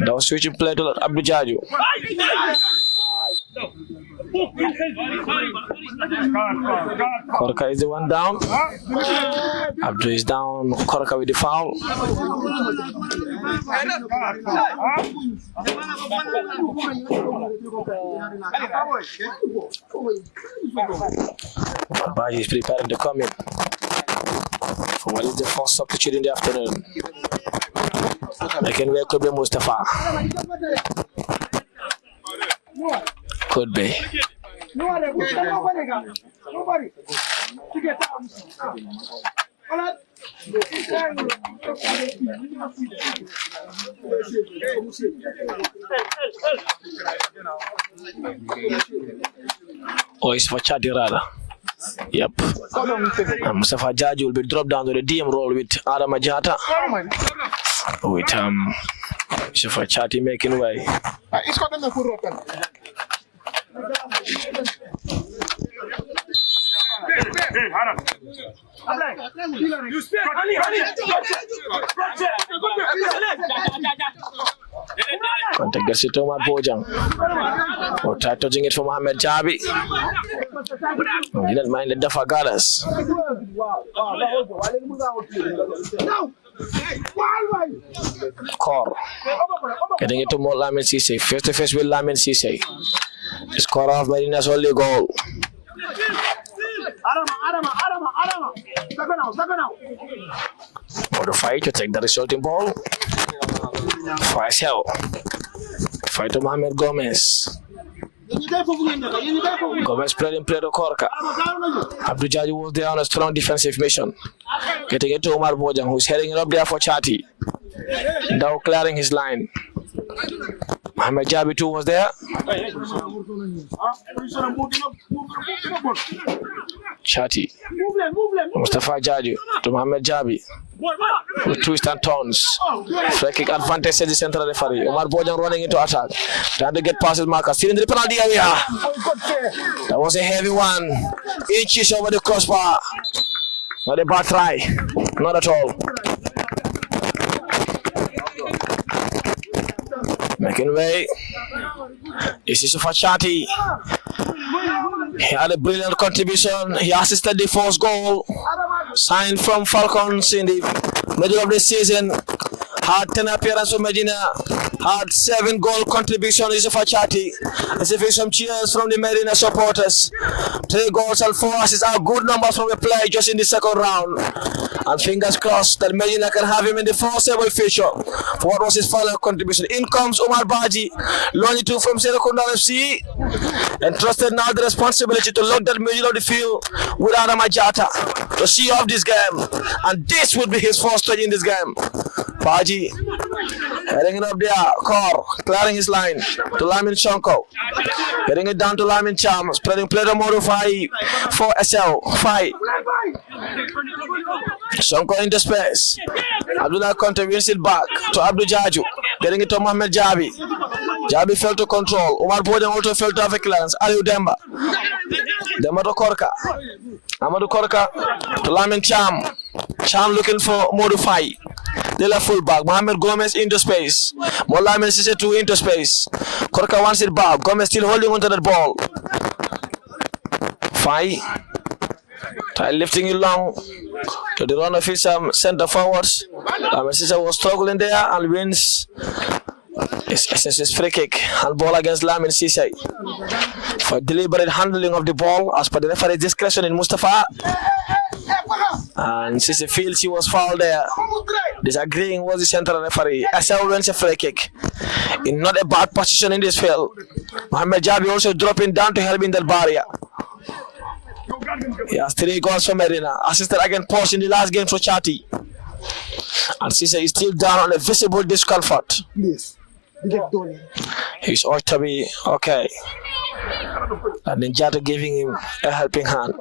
Ndao switching play to Abdul Jaju. Korka is the one down. Abdul is down. Korka with the foul. Baji is preparing to come in for what is the first substitute in the afternoon. Making way could be Mustafa. Could be. Oh, it's for Chadirada. Yep. And Mustafa Jaji will be dropped down to the DM role with Adam Ajata. With Mustafa Chati making way. Contact gets it to Omar Bojang. Or try touching it for Mohamed Jabi. He didn't mind the Dafa Gadas. Core. Getting it to more Lamin Cisse. Face to face with Lamin Cisse. Score off Medina's only goal. For the fight to take the resulting ball. For Essau. Fight to Mohamed Gomez. Gomez spreading play to Korka. Abdul Jaji was there on a strong defensive mission. Getting it to Omar Bojang, who's heading it up there for Chati. Now clearing his line. Mohamed Jabi too was there. Chati. Mustafa Jaji to Mohamed Jabi. With twist and turns. Free kick advantage at the central referee. Omar Bojang running into attack. Trying to get past his marker. Still in the penalty area. That was a heavy one. Inches over the crossbar. Not a bad try. Not at all. Making way. This is for Chati. He had a brilliant contribution. He assisted the first goal. Signed from Falcons in the middle of the season. Had 10 appearances for Medina. Had 7 goal contributions. This is for Chati. Let's give some cheers from the Medina supporters. 3 goals and 4 assists are good numbers from the play just in the second round. And fingers crossed that Medina can have him in the foreseeable future for what was his final contribution. In comes Omar Baji, Lonnie 2 from Serekunda FC, entrusted now the responsibility to look that middle of the field with Adam Ajata to see off this game. And this would be his first touch in this game. Baji heading it up there, Kor clearing his line to Lamin Shonko, getting it down to Lamin Cham, spreading play to Modo 5 for Essau. 5. Shonko into space. Abdullah Conte wins it back to Abdul Jaju, getting it to Mohamed Jabi. Jabi fell to control. Omar Bojan also fell to have a clearance. Aliou Demba. Demba to Korka. Amadou Korka to Lamin Cham. Cham looking for Modu Fai. They left full back. Mohamed Gomez into space. Molamin Sisse 2 into space. Korka wants it back. Gomez still holding onto that ball. Fai. Try lifting it long to the run of his center forwards. Lamin Sisse was struggling there and wins. It's free kick and ball against Lamin Sisse for deliberate handling of the ball as per the referee's discretion in Mustafa. And Sisse feels he was fouled there. Disagreeing was the central referee. Essau wins a free kick in not a bad position in this field. Mohamed Jabi also dropping down to help in that barrier. He has 3 goals for Medina. Assisted again post in the last game for Chati. And Sisse is still down on a visible discomfort. He's ought to be okay. And then Jata giving him a helping hand.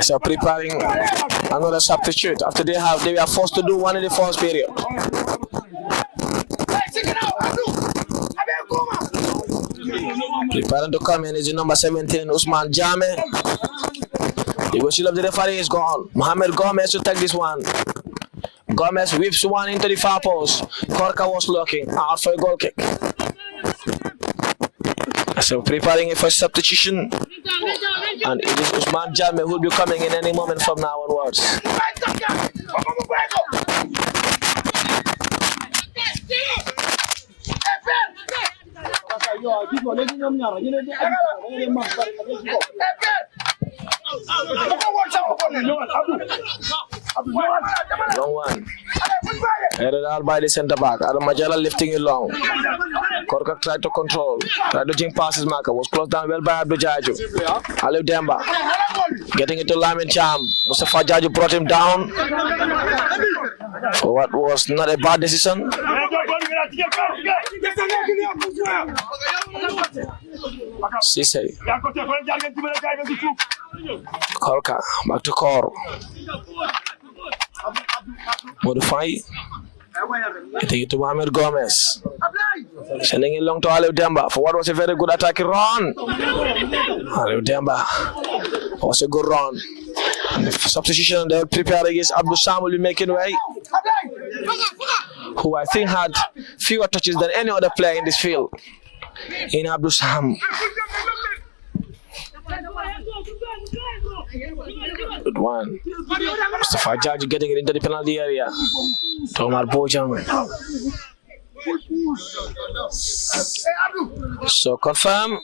So preparing another substitute after they were forced to do one in the first period. Preparing to come in is the number 17, Usman Jame. The whistle of the referee is gone. Mohamed Gomez to take this one. Gomez whips one into the far post. Korka was looking out for a goal kick. So preparing a first substitution. And it is Usman Jame who will be coming in any moment from now onwards. Long one. Headed out by the centre back. Adam Majala lifting it long. Korka tried to control. Tried to jink past his marker. Was closed down well by Abdul Jaju. Aliou Demba. Getting it to Lamin Cham. Mustafa Jaju brought him down for what was not a bad decision. Sisse. Korka. Back to Kor. Modify. Getting it to Mohamed Gomez. Sending it long to Aliou Demba for what was a very good attacking run. Aliou Demba was a good run. And the substitution they were preparing is Abdul Sam will be making way, who I think had fewer touches than any other player in this field. In Abdul Sam. Good one. Mustafa Jaji getting it into the penalty area. Omar Bojan. So confirm.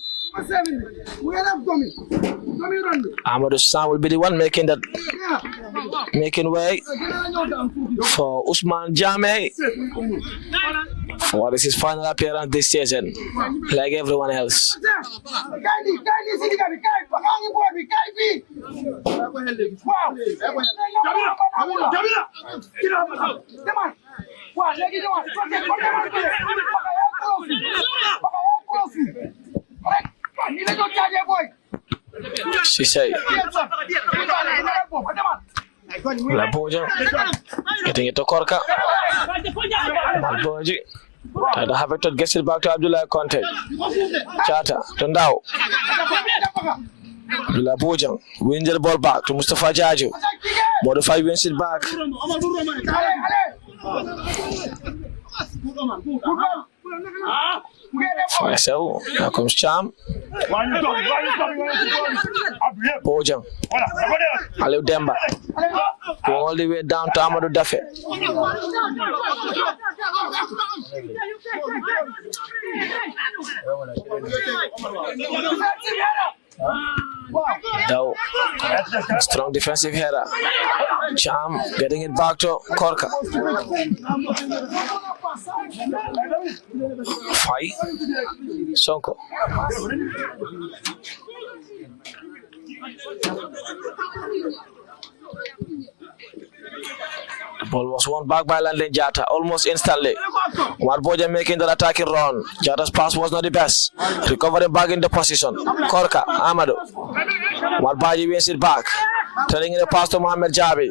Amadou Sam will be the one making way for Usman Jame for what is his final appearance this season, like everyone else. She say Laboja getting it to Korka. Malboji and Havertz gets it back to Abdullah Conte. Chata Tundao. Abdullah Bojan wins the ball back to Mustafa Jaju. Modify wins it back. For Essau, now comes Cham. Bojan. Aliou Demba. Going all the way down to Amadou Dafe. Dow, strong defensive header. Cham getting it back to Korka. Fai Sonko. The ball was won back by Landon Jata almost instantly. Omar Boja making the attacking run. Jata's pass was not the best. Recovering back in the position. Korka, Amadou. Omar Baji wins it back. Turning in the pass to Mohamed Jabi.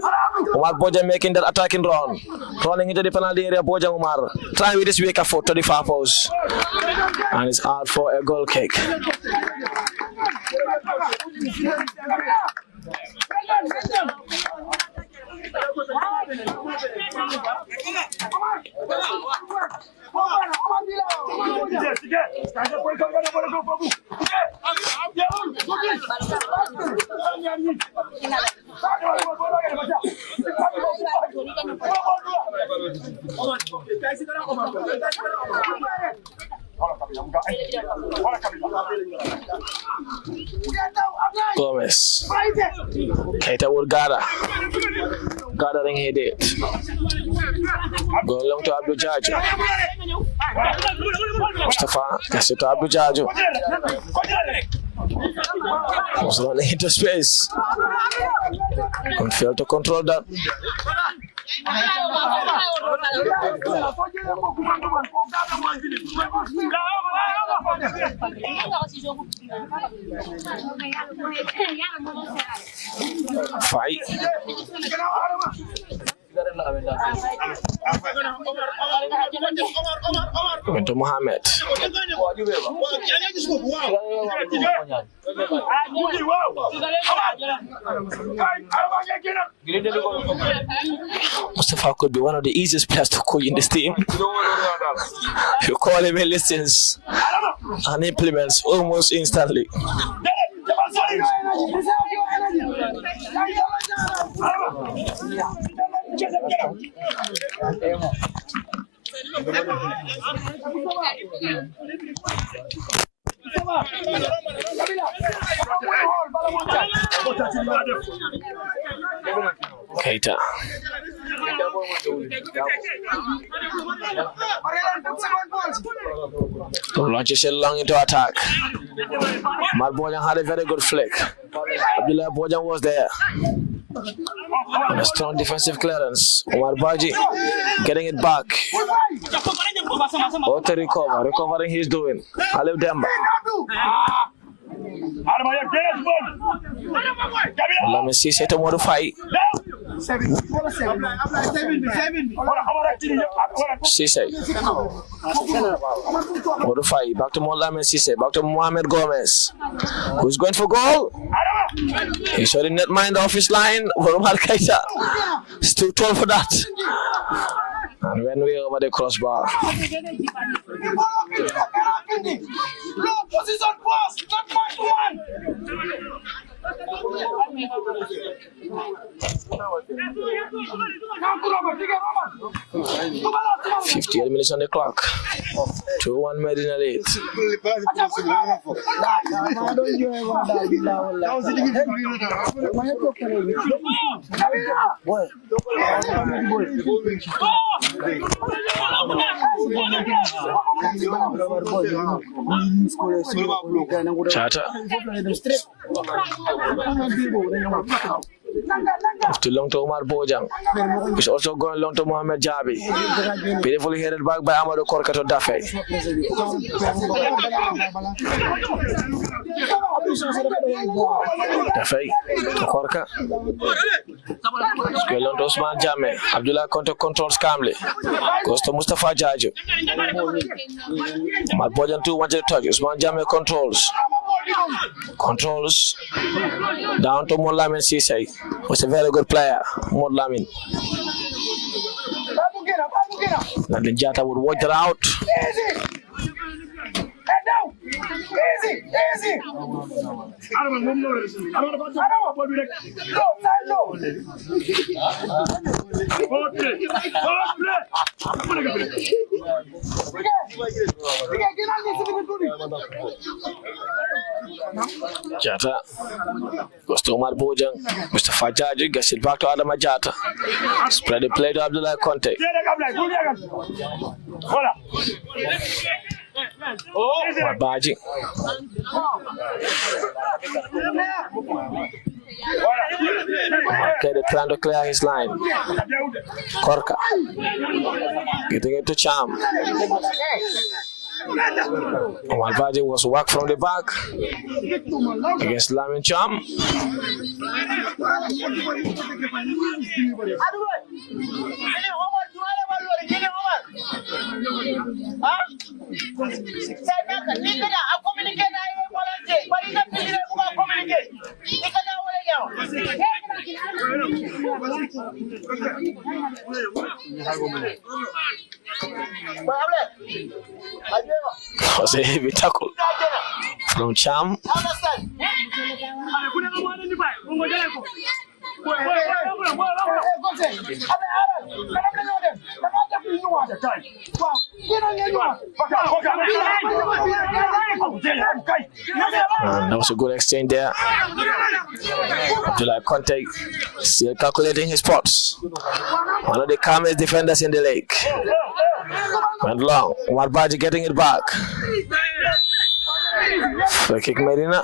Omar Boja making the attacking run. Running into the penalty area. Boja Omar trying with his weaker foot to the far post. And it's out for a goal kick. Gomez. Keita would gather. Gathering he did. Going long to Abdul Jaju. Mustafa gets it to Abdul Jaju. Was running into space. And failed to control that. Fight. Went to Mohammed. Mustafa could be one of the easiest players to coach in this team. You call him, he listens and implements almost instantly. Keita. Launches it long into attack. Omar Bojan had a very good flick. Abdullah Bojan was there. And a strong defensive clearance. Omar Baji getting it back. What a recover. Recovering he's doing. Alif Demba. Let me see to modify. Sise. Modify. Back to Mohamed Sise. Back to Mohamed Gomez. Who's going for goal? He shot in net mind off his line. Omar Keita. It's too tall for that. And when we're over the crossbar. Position pass, not one. 58 minutes on the clock. 2-1 Medina lead. Chata. Too long to Omar Bojang. He's also going long to Mohamed Jabi. Beautifully headed back by Amadou Korka to Dafe. Dafe to Korka. He's going long to Osman Jame. Abdullah Konto controls calmly. Goes to Mustafa Jaju. Omar Bojang too wanted to touch. Osman Jame controls. Controls down to Moulamin Sisay, who's a very good player. Moulamin. Landon Jata would watch it out. Jata goes to Omar Bojang. Mr. Fajaji gets it back to Adama Jata. Spread the play to Abdullah Conte. Baji. Okay, they're trying to clear his line. Korka getting it to Cham. Malvaji was whacked from the back against Lamin Cham. Was a heavy tackle from Cham. And that was a good exchange there. Abdullah Conte still calculating his spots. One of the calmest defenders in the league. Went long. Marbaji getting it back. Free kick Medina.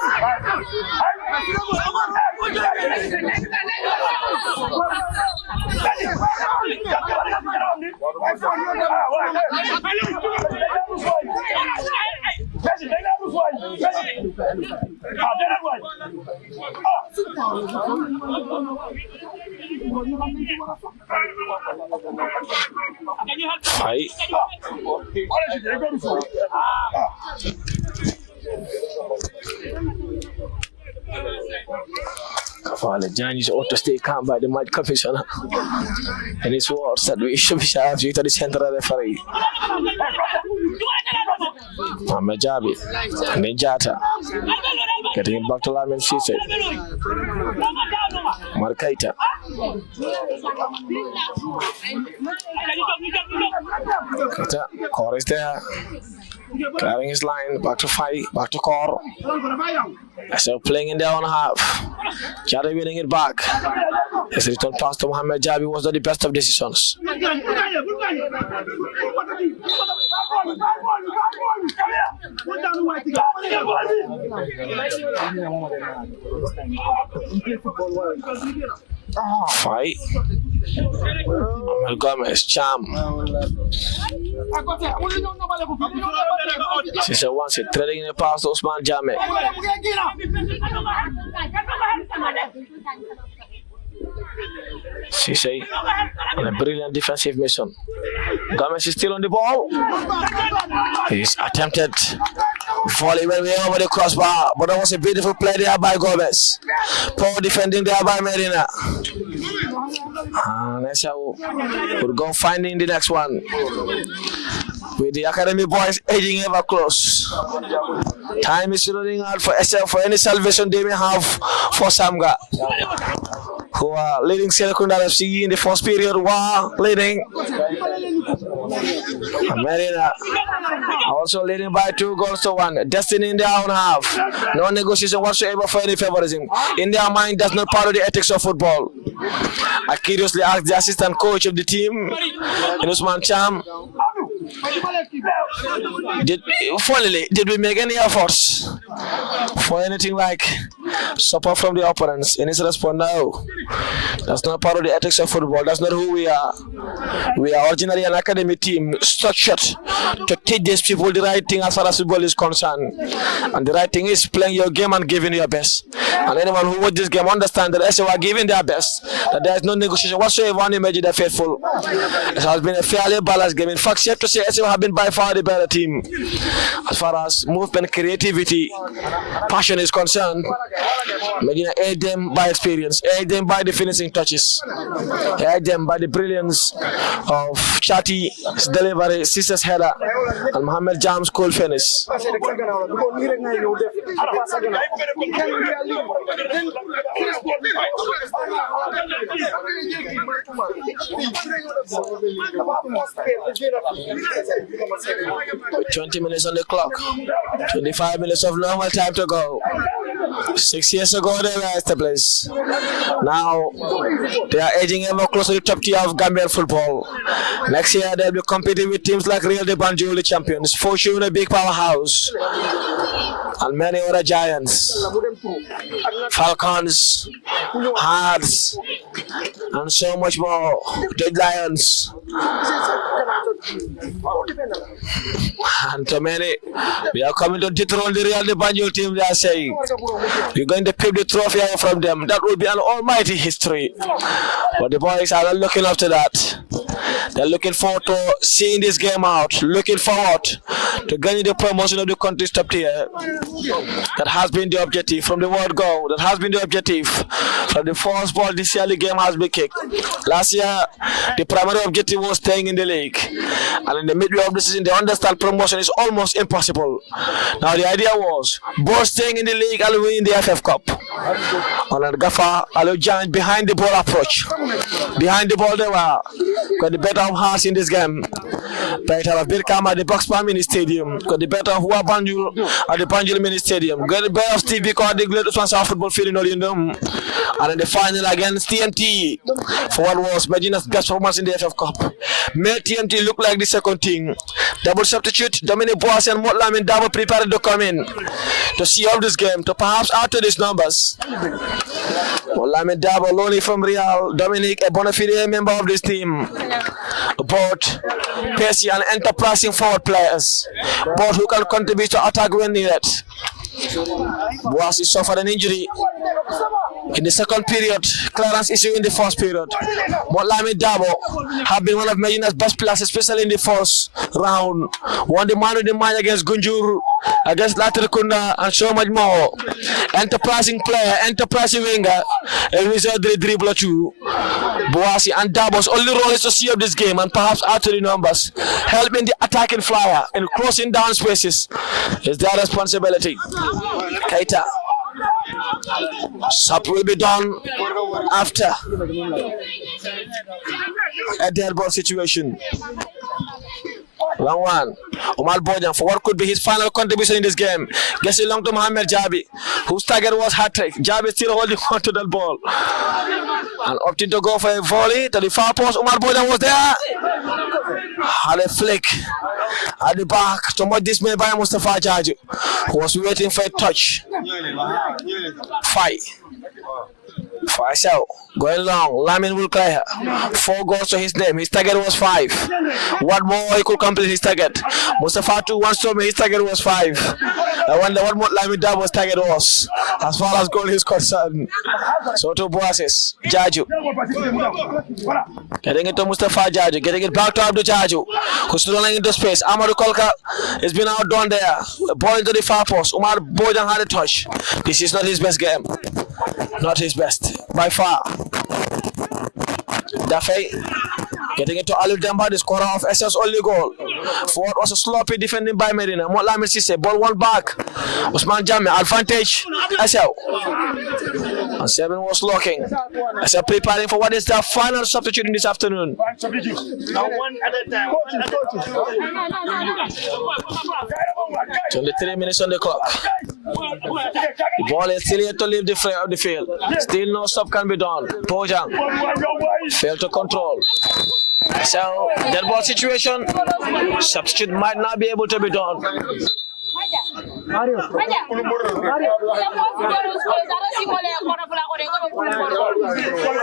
Fight. Kafale Jan is ought to stay calm by the match commissioner. And his words that we should be sharp to the central referee. Majabi Nejata getting it back to Lamin Sise. Markaita. Core is there. Clearing his line, back to fight, back to Core. Essau playing in their own half. Jada winning it back. His return pass to Mohamed Jabi was not the best of decisions. Fight. Amel Gomez, Cham. Sisa wants it, threading in the pass to Osman Jame. Sisa on a brilliant defensive mission. Gomez is still on the ball. He's attempted volley when we are over the crossbar, but that was a beautiful play there by Gomez. Poor defending there by Medina. And Essau would go finding the next one. With the academy boys edging ever close. Time is running out for Essau for any salvation they may have for Samga, who are leading Serekunda FC in the first period while leading. Medina also leading by 2-1. Destiny in their own half. No negotiation whatsoever for any favoritism. In their mind, that's not part of the ethics of football. I curiously asked the assistant coach of the team, Usman Cham, did we make any efforts for anything like support from the opponents? In his response, no. That's not part of the ethics of football. That's not who we are. We are originally an academy team structured to teach these people the right thing as far as football is concerned. And the right thing is playing your game and giving your best. And anyone who watches this game understands that Essau are giving their best, that there is no negotiation whatsoever on the Imagine the Faithful. It has been a fairly balanced game. In fact, safe to say Essau have been by far the better team. As far as movement, creativity, passion is concerned, Medina aid them by experience, aid them by the finishing touches, aid them by the brilliance of Chati's delivery, Sister's header, and Mohamed Jam's cool finish. With 20 minutes on the clock, 25 minutes of normal time to go. 6 years ago, they were established. Now, they are edging ever closer to the top tier of Gambian football. Next year, they'll be competing with teams like Real de Banjul, the champions, Fortune, a big powerhouse, and many other giants. Falcons, Hearts, and so much more. The Lions. And to many, we are coming to dethrone the Real de Banjul team, they are saying. We're going to pick the trophy away from them. That will be an almighty history. But the boys are not looking up to that. They're looking forward to seeing this game out, looking forward to getting the promotion of the country's top tier. That has been the objective from the word go. That has been the objective from the first ball this year the game has been kicked. Last year, the primary objective was staying in the league. And in the middle of the season, they understand promotion is almost impossible. Now the idea was both staying in the league and winning the FF Cup. On the Gaffa, Alojan behind the ball approach. Behind the ball they were. Got the better of Hearts in this game. Better of Birkam at the Boxpan Mini Stadium. Got the better of Hua Banjul at the Banjul Mini Stadium. Got the better of Steve Biko at the Great South Football Field in Oriendum. And in the final against TMT for what was Medina's best performance in the FF Cup. Made TMT look like the second team. Double substitute, Dominic Boas and Motlam and Dabo prepared to come in to see out this game, to perhaps alter these numbers. Motlam and Dabo, lonely from Real, Dominic, a bona fide member of this team. Both pacey and enterprising forward players, both who can contribute to attack when needed. Boas is suffered an injury in the second period, clearance issue in the first period. But Lami Dabo have been one of Medina's best players, especially in the first round. Won the man of the match against Gunjur, against Latrikunda, and so much more. Enterprising player, enterprising winger, and wizardry dribbler too. Boasi and Dabo's only role is to see up this game and perhaps alter the numbers. Help in the attacking flyer and closing down spaces is their responsibility. Keita. Sub will be done after a dead ball situation. 1-1. Omar Bojan for what could be his final contribution in this game. Gets it long to Mohamed Jabi, whose target was hat-trick. Jabi still holding on to that ball. And opting to go for a volley to the far post. Omar Bojan was there. Had a flick at the back to much dismay by Mustafa Jaju, who was waiting for a touch. Fight. For Essau, going long, Lamin will clear. 4 goals to his name, his target was 5. What more he could complete his target? Mustafa too once told me his target was 5. I wonder what more Lamin Dabo's target was, as far as goal is concerned. So to Boasis, Jaju. Getting it to Mustafa Jaju, getting it back to Abdul Jaju, who's still running into space. Amadou Kolka has been outdone there. Ball into the far post. Umar Bojan had a touch. This is not his best game. Not his best, by far. Dafay getting it to Ali Demba, the scorer of Essau's only goal. Forward was a sloppy defending by Medina. Motlamin Sisse, ball one back. Usman Jame, advantage. Essau. And 7 was locking. Essau preparing for what is their final substitute in this afternoon. Now one at a time. 23 minutes on the clock. The ball is still yet to leave the field. Still no stop can be done. Bojang failed to control. So that ball situation, substitute might not be able to be done.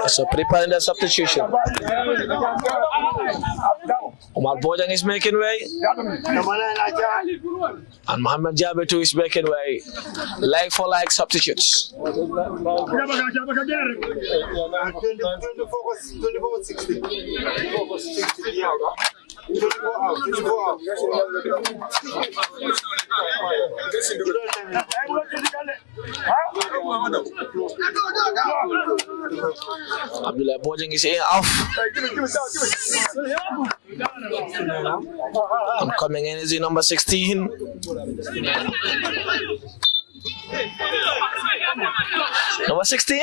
So preparing the substitution. Omar Bojang is making way, and Mohamed Jabe too is making way. Like for like substitutes. 24 hours. Abdullah Bojang is off. And coming in is the number 16. Number 16.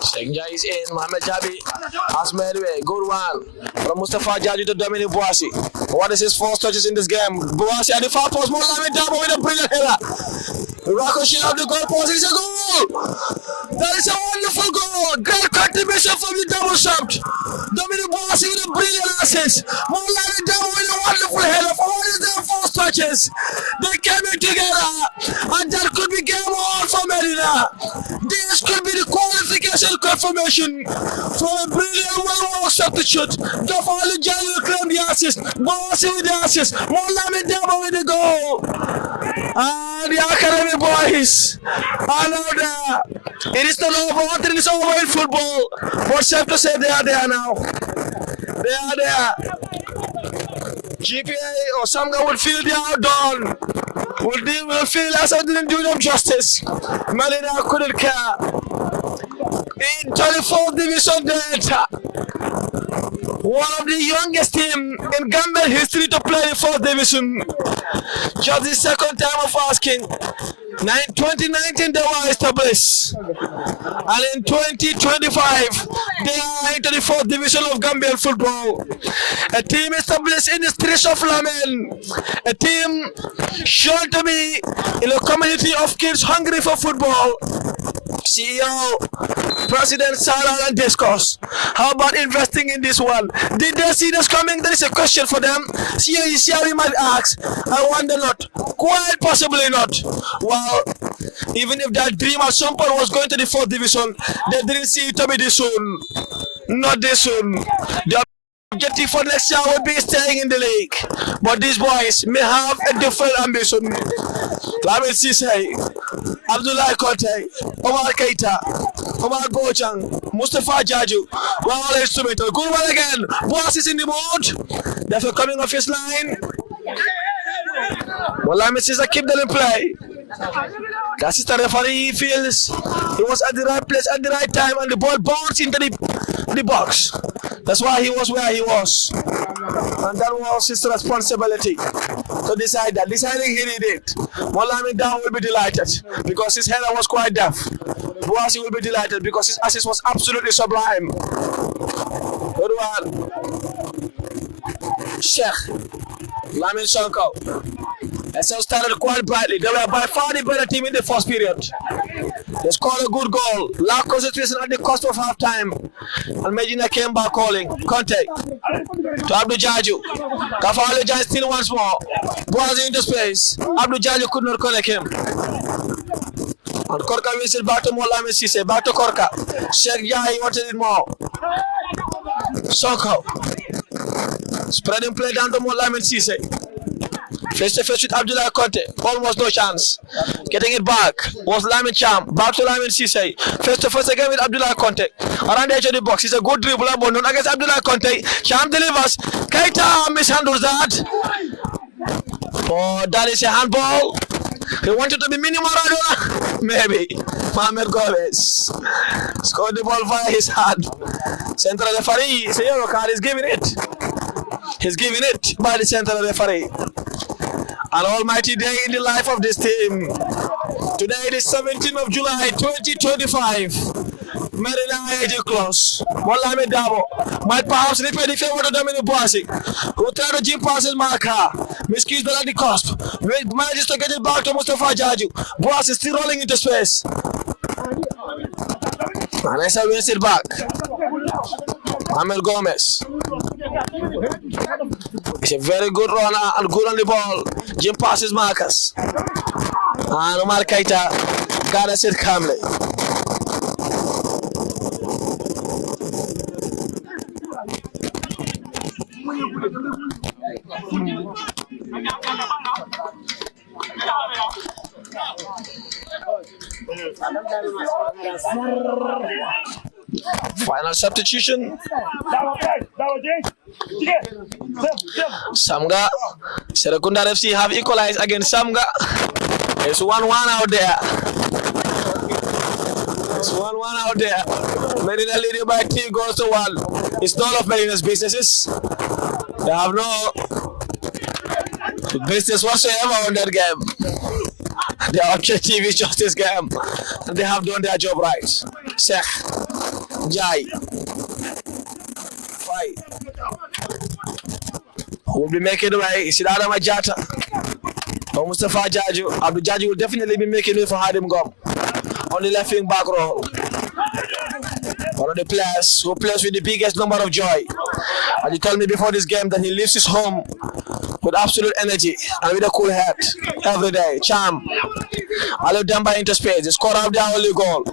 Senja is in. Mohamed Jabi has made way. Good one from Mustafa Jaji to Dominic Boasi. What is his first touches in this game? Boasi at the far post. Mohamed Dabo with a brilliant header. Ricochet of the goal post. It's a goal. That is a wonderful goal. Great contribution from the double shot. Dominic Boasi with a brilliant assist. Mohamed Dabo with a wonderful header. For what is their first touches? They came in together, and that could be game on for Medina. This could be the qualification confirmation from a brilliant well-worked substitute. Gafali Jai will claim the assist. Boasi with the assist. Mohamed Dabo with the goal. And the Academy boys are now there. It is not over until it's over in football. But safe to say they are there now. They are there. GPA or Samga will feel they are done. Will feel as I didn't do them justice. Medina couldn't care. In 24th division they enter. One of the youngest team in Gambia history to play the 4th division. Just the second time of asking. 2019 they were established. And in 2025 they are into the 4th division of Gambian football. A team established in the streets of Lamen. A team shown to be in a community of kids hungry for football. CEO, President Sarah and discuss. How about investing in this one? Did they see this coming? There is a question for them. CEO, we might ask. I wonder not. Quite possibly not. Well, even if that dream at some point was going to the 4th division, they didn't see it to be this soon. Not this soon. The objective for next year would be staying in the league. But these boys may have a different ambition. Lamin Sisay, Abdullah Kote, Omar Keita, Omar Bochang, Mustafa Jaju, were all instrumental. Good one again. Boss is in the mood. Therefore coming off his line. Well, Lamin Sisay keep them in play. The assistant referee feels he was at the right place at the right time and the ball bounced into the box. That's why he was where he was. And that was his responsibility to decide that. Deciding he did it. Moulamin Down will be delighted because his header was quite deaf. Boasi will be delighted because his assist was absolutely sublime. Good one. Sheikh Lamin Sonko. Essau started quite brightly. They were by far the better team in the first period. They scored a good goal. Lack concentration at the cost of half time. And Medina came back calling. Conte to Abdul Jaju. Kafale Jai still once more. Boasi into space. Abdul Jaju could not connect him. And Korka wins it back to Moulamin Sisay. Back to Korka. Sheikh Jai wanted it more. Sonko. Spreading play down to Moulamin Sisay. Face to face with Abdullah Conte, almost no chance. Getting it back was Lamin Cham, back to Lamin Sisay. Face to face again with Abdullah Conte. Around the edge of the box, he's a good dribbler, but not against Abdullah Conte. Cham delivers. Keita mishandles that. Oh, that is a handball. He wanted to be mini Maradona. Maybe. Mohamed Gomez scored the ball via his hand. Central referee, it's a yellow card, he's giving it. He's giving it by the central referee. An almighty day in the life of this team. Today is 17th of July 2025. Medina age close. Moulamin Dabo might perhaps repay the favor to Dominic Boasi, who tried to jump past his marker. Miscues the at the cusp. Manages to get it back to Mustafa Jaju. Boasi still rolling into space. And Essau wins it back. Mohamed Gomez. He's a very good runner and good on the ball. Jim passes Marcus. And Omar Keita gathers it calmly. Final substitution. Samga. Serekunda FC have equalized against Samga. It's 1-1 out there. It's 1-1 out there. Medina leading by 3 goals to 1. It's none of Medina's businesses. They have no business whatsoever on that game. Their objective is just this game. And they have done their job right. Sheikh, Jai, Fai. Who will be making the way? Is it Adam Ajata? Or Mustafa Jaju? Abdul Jaju will definitely be making it for Hadim Gom. On the left wing back row. One of the players who plays with the biggest number of joy. And he told me before this game that he leaves his home with absolute energy and with a cool head every day. Charm. Allow Demba into space. They score out their only goal.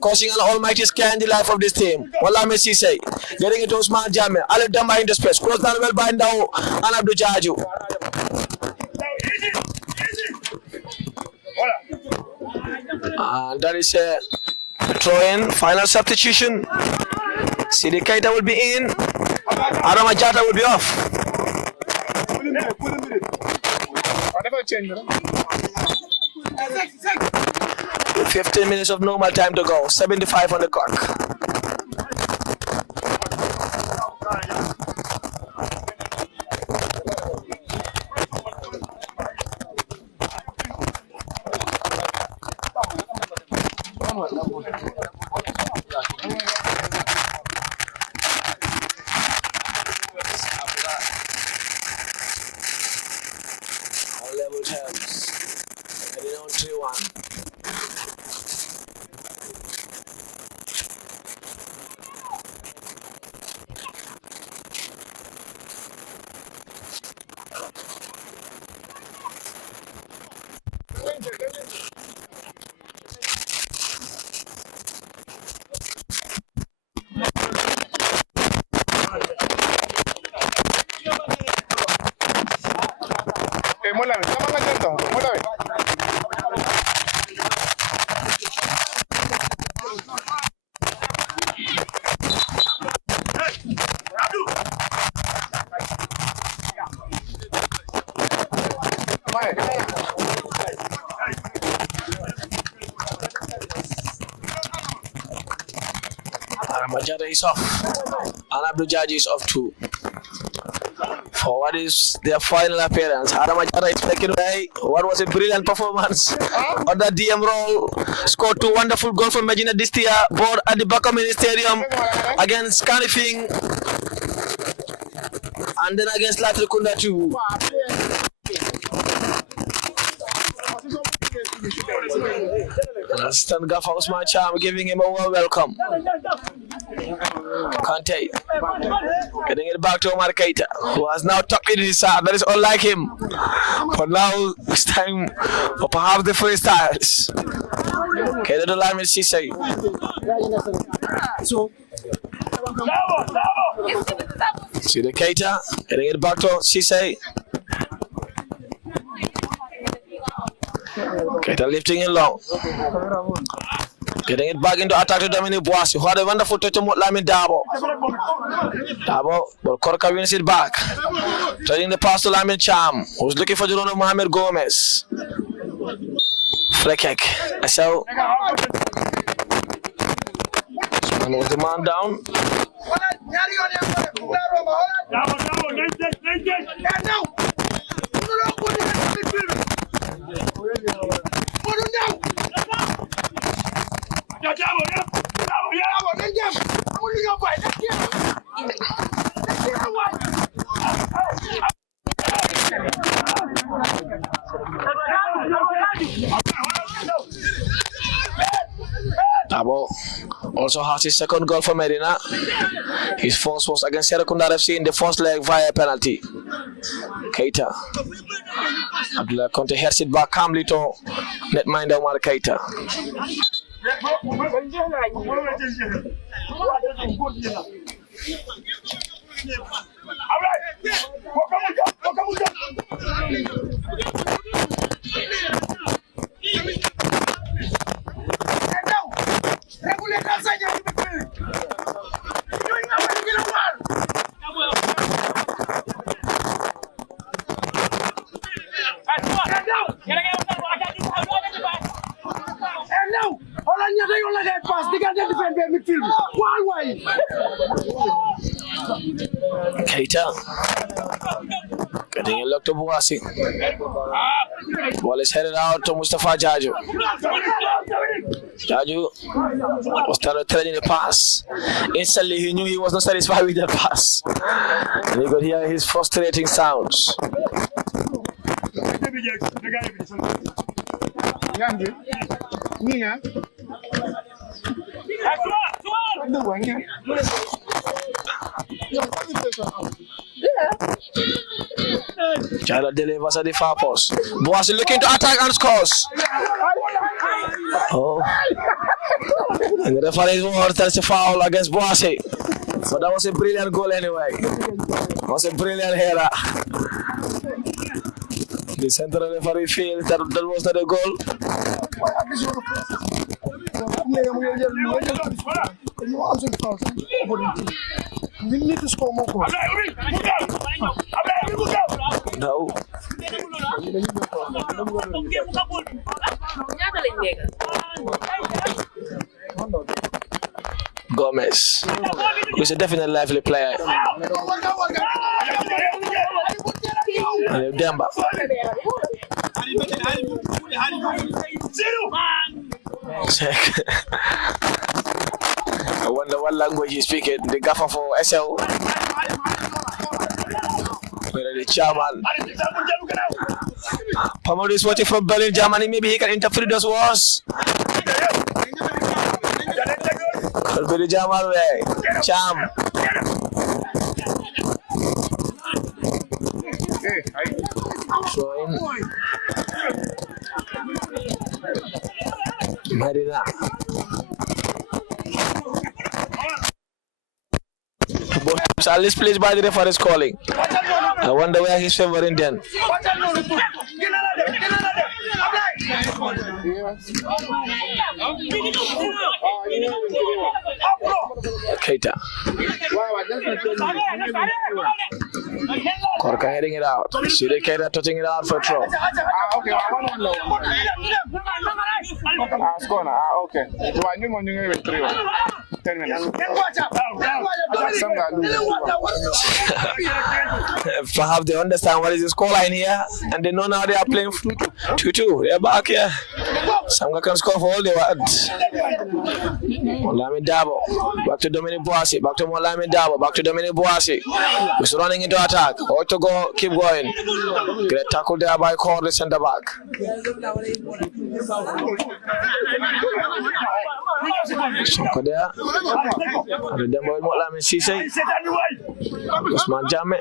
Causing an almighty scare in the life of this team. Wallah Messi say. Getting into Usman Jame. Allow Demba into space. Cross down well by Ndao and Abdul Jaju. And that is a throw-in. Final substitution. Sidi Keita will be in. Adam Ajata will be off. 15 minutes of normal time to go. 75 on the clock. Level terms. Heading on 3-1. Majata is off, and Abdul Jaji is off too. For what is their final appearance, Adam Majata is making way. What was a brilliant performance on the DM role. Scored 2 wonderful goals for Medina this year, both at the Bakamini Stadium against Canifing, and then against Latrikunda too. Assistant Gaffer Usman Charm giving him a warm welcome. Kante getting it back to Omar Keita, who has now tucked it in his side. That is unlike him. But now it's time for perhaps the freestyles. Keita the line with Sisei. See the Keita getting it back to Sisei. Keita lifting it long. Getting it back into attack to Dominic Boissy, who had a wonderful touch on Lamin Dabo. Dabo, but Korka wins it back. Trading the pass to Lamin Cham, who's looking for Jerono Mohamed Gomez. Fleck. Essau. And was the man down. Dabo also has his second goal for Medina. His first was against Serekunda FC in the first leg via penalty. Keita. Abdullah Conte heads it back calmly to netminder Omar Keita. Keita. Getting a look to Boasi. Ball is headed out to Mustafa Jaju. Jaju was telling the pass. Instantly, he knew he was not satisfied with the pass. And he could hear his frustrating sounds. Jala delivers at the far post. Boasi looking to attack and scores. Oh. And the referee tells a foul against Boasi. But that was a brilliant goal anyway. It was a brilliant header. The central referee feels that was not a goal. We need to score more goals. No. Gomez, who's a definite lively player. And Demba. I wonder what language he's speaking. The gaffer for Essau. The chairman. Pamod is watching from Berlin, Germany. Maybe he can interpret those words. Could be the German way. Charm. Throwing. Medina. Both is placed by the referee is calling. I wonder where he's favoring then. Keita. Korka heading it out. Sudi Keita touching it out for a throw. Okay, okay. So I knew when you 10 minutes. Perhaps they understand what is the scoreline here, and they know now they are playing 2-2. They are back here. Some can score for all they want. Molami Dabo, back to Dominic Boasi, back to Molami Dabo, back to Dominic Boasi. He's running into attack. Or to go, keep going. Great tackle there by Core, the centre back. Soko there. And the boy Molami Sise. Usman Jame.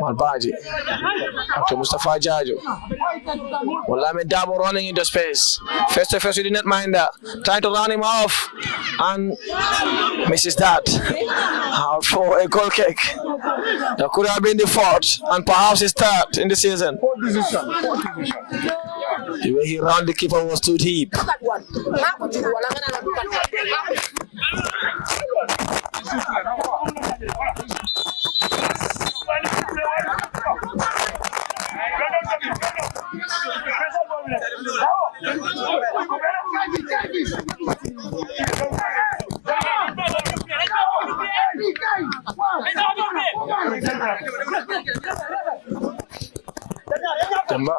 Malbaji. After Mustafa Jaju. Molami Dabo running into space. Face to face with the netminder. Trying to run him off. And misses that. Out for a goal kick. That could have been the fourth and perhaps his third in the season. The way he ran the keeper was too deep. Jamba.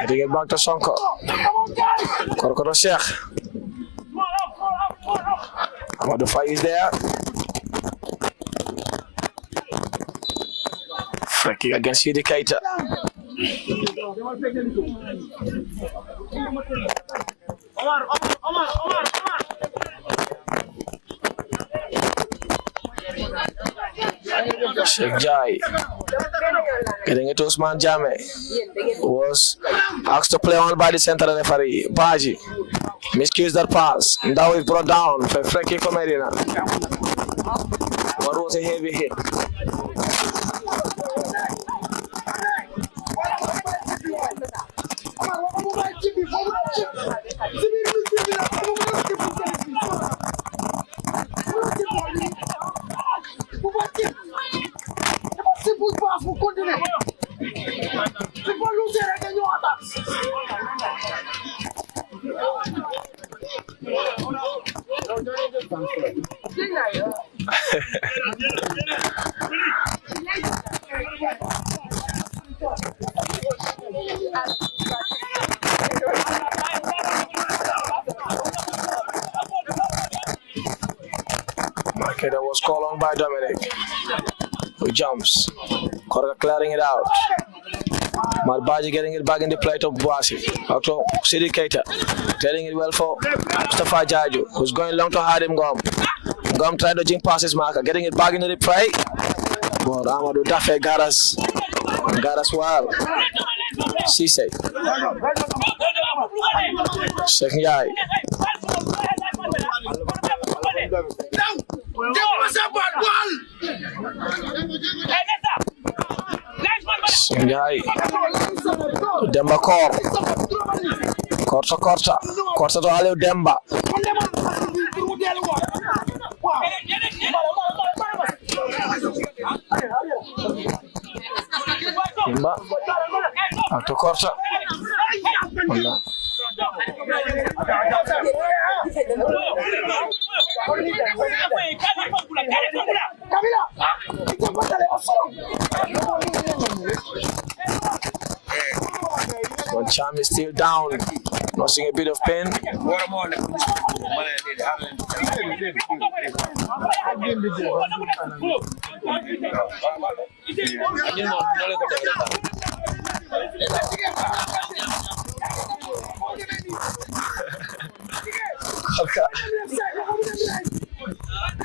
Getting it back to Sonko. Korokoro Sheikh. Amadou Faye is there. Free kick against Sudi Keita. Sheikh Jai getting it to Usman Jame, was asked to play on by the central referee Baji. Miscues that pass. Now is brought down for a free kick for Medina. What was a heavy hit? Okay, that was called on by Dominic, who jumps. Korga clearing it out. Malbaji getting it back in the plate of Boasi. Out to Sidi Keita. Telling it well for Mustafa Jaju, who's going long to Hadim Gom. Gom tried to jump past his marker, getting it back into the play. But Amadou Dafe got us well. Cisse. Second guy. Singai Demba Korta to Aliou Demba to Korta One Cham is still down, nursing a bit of pain.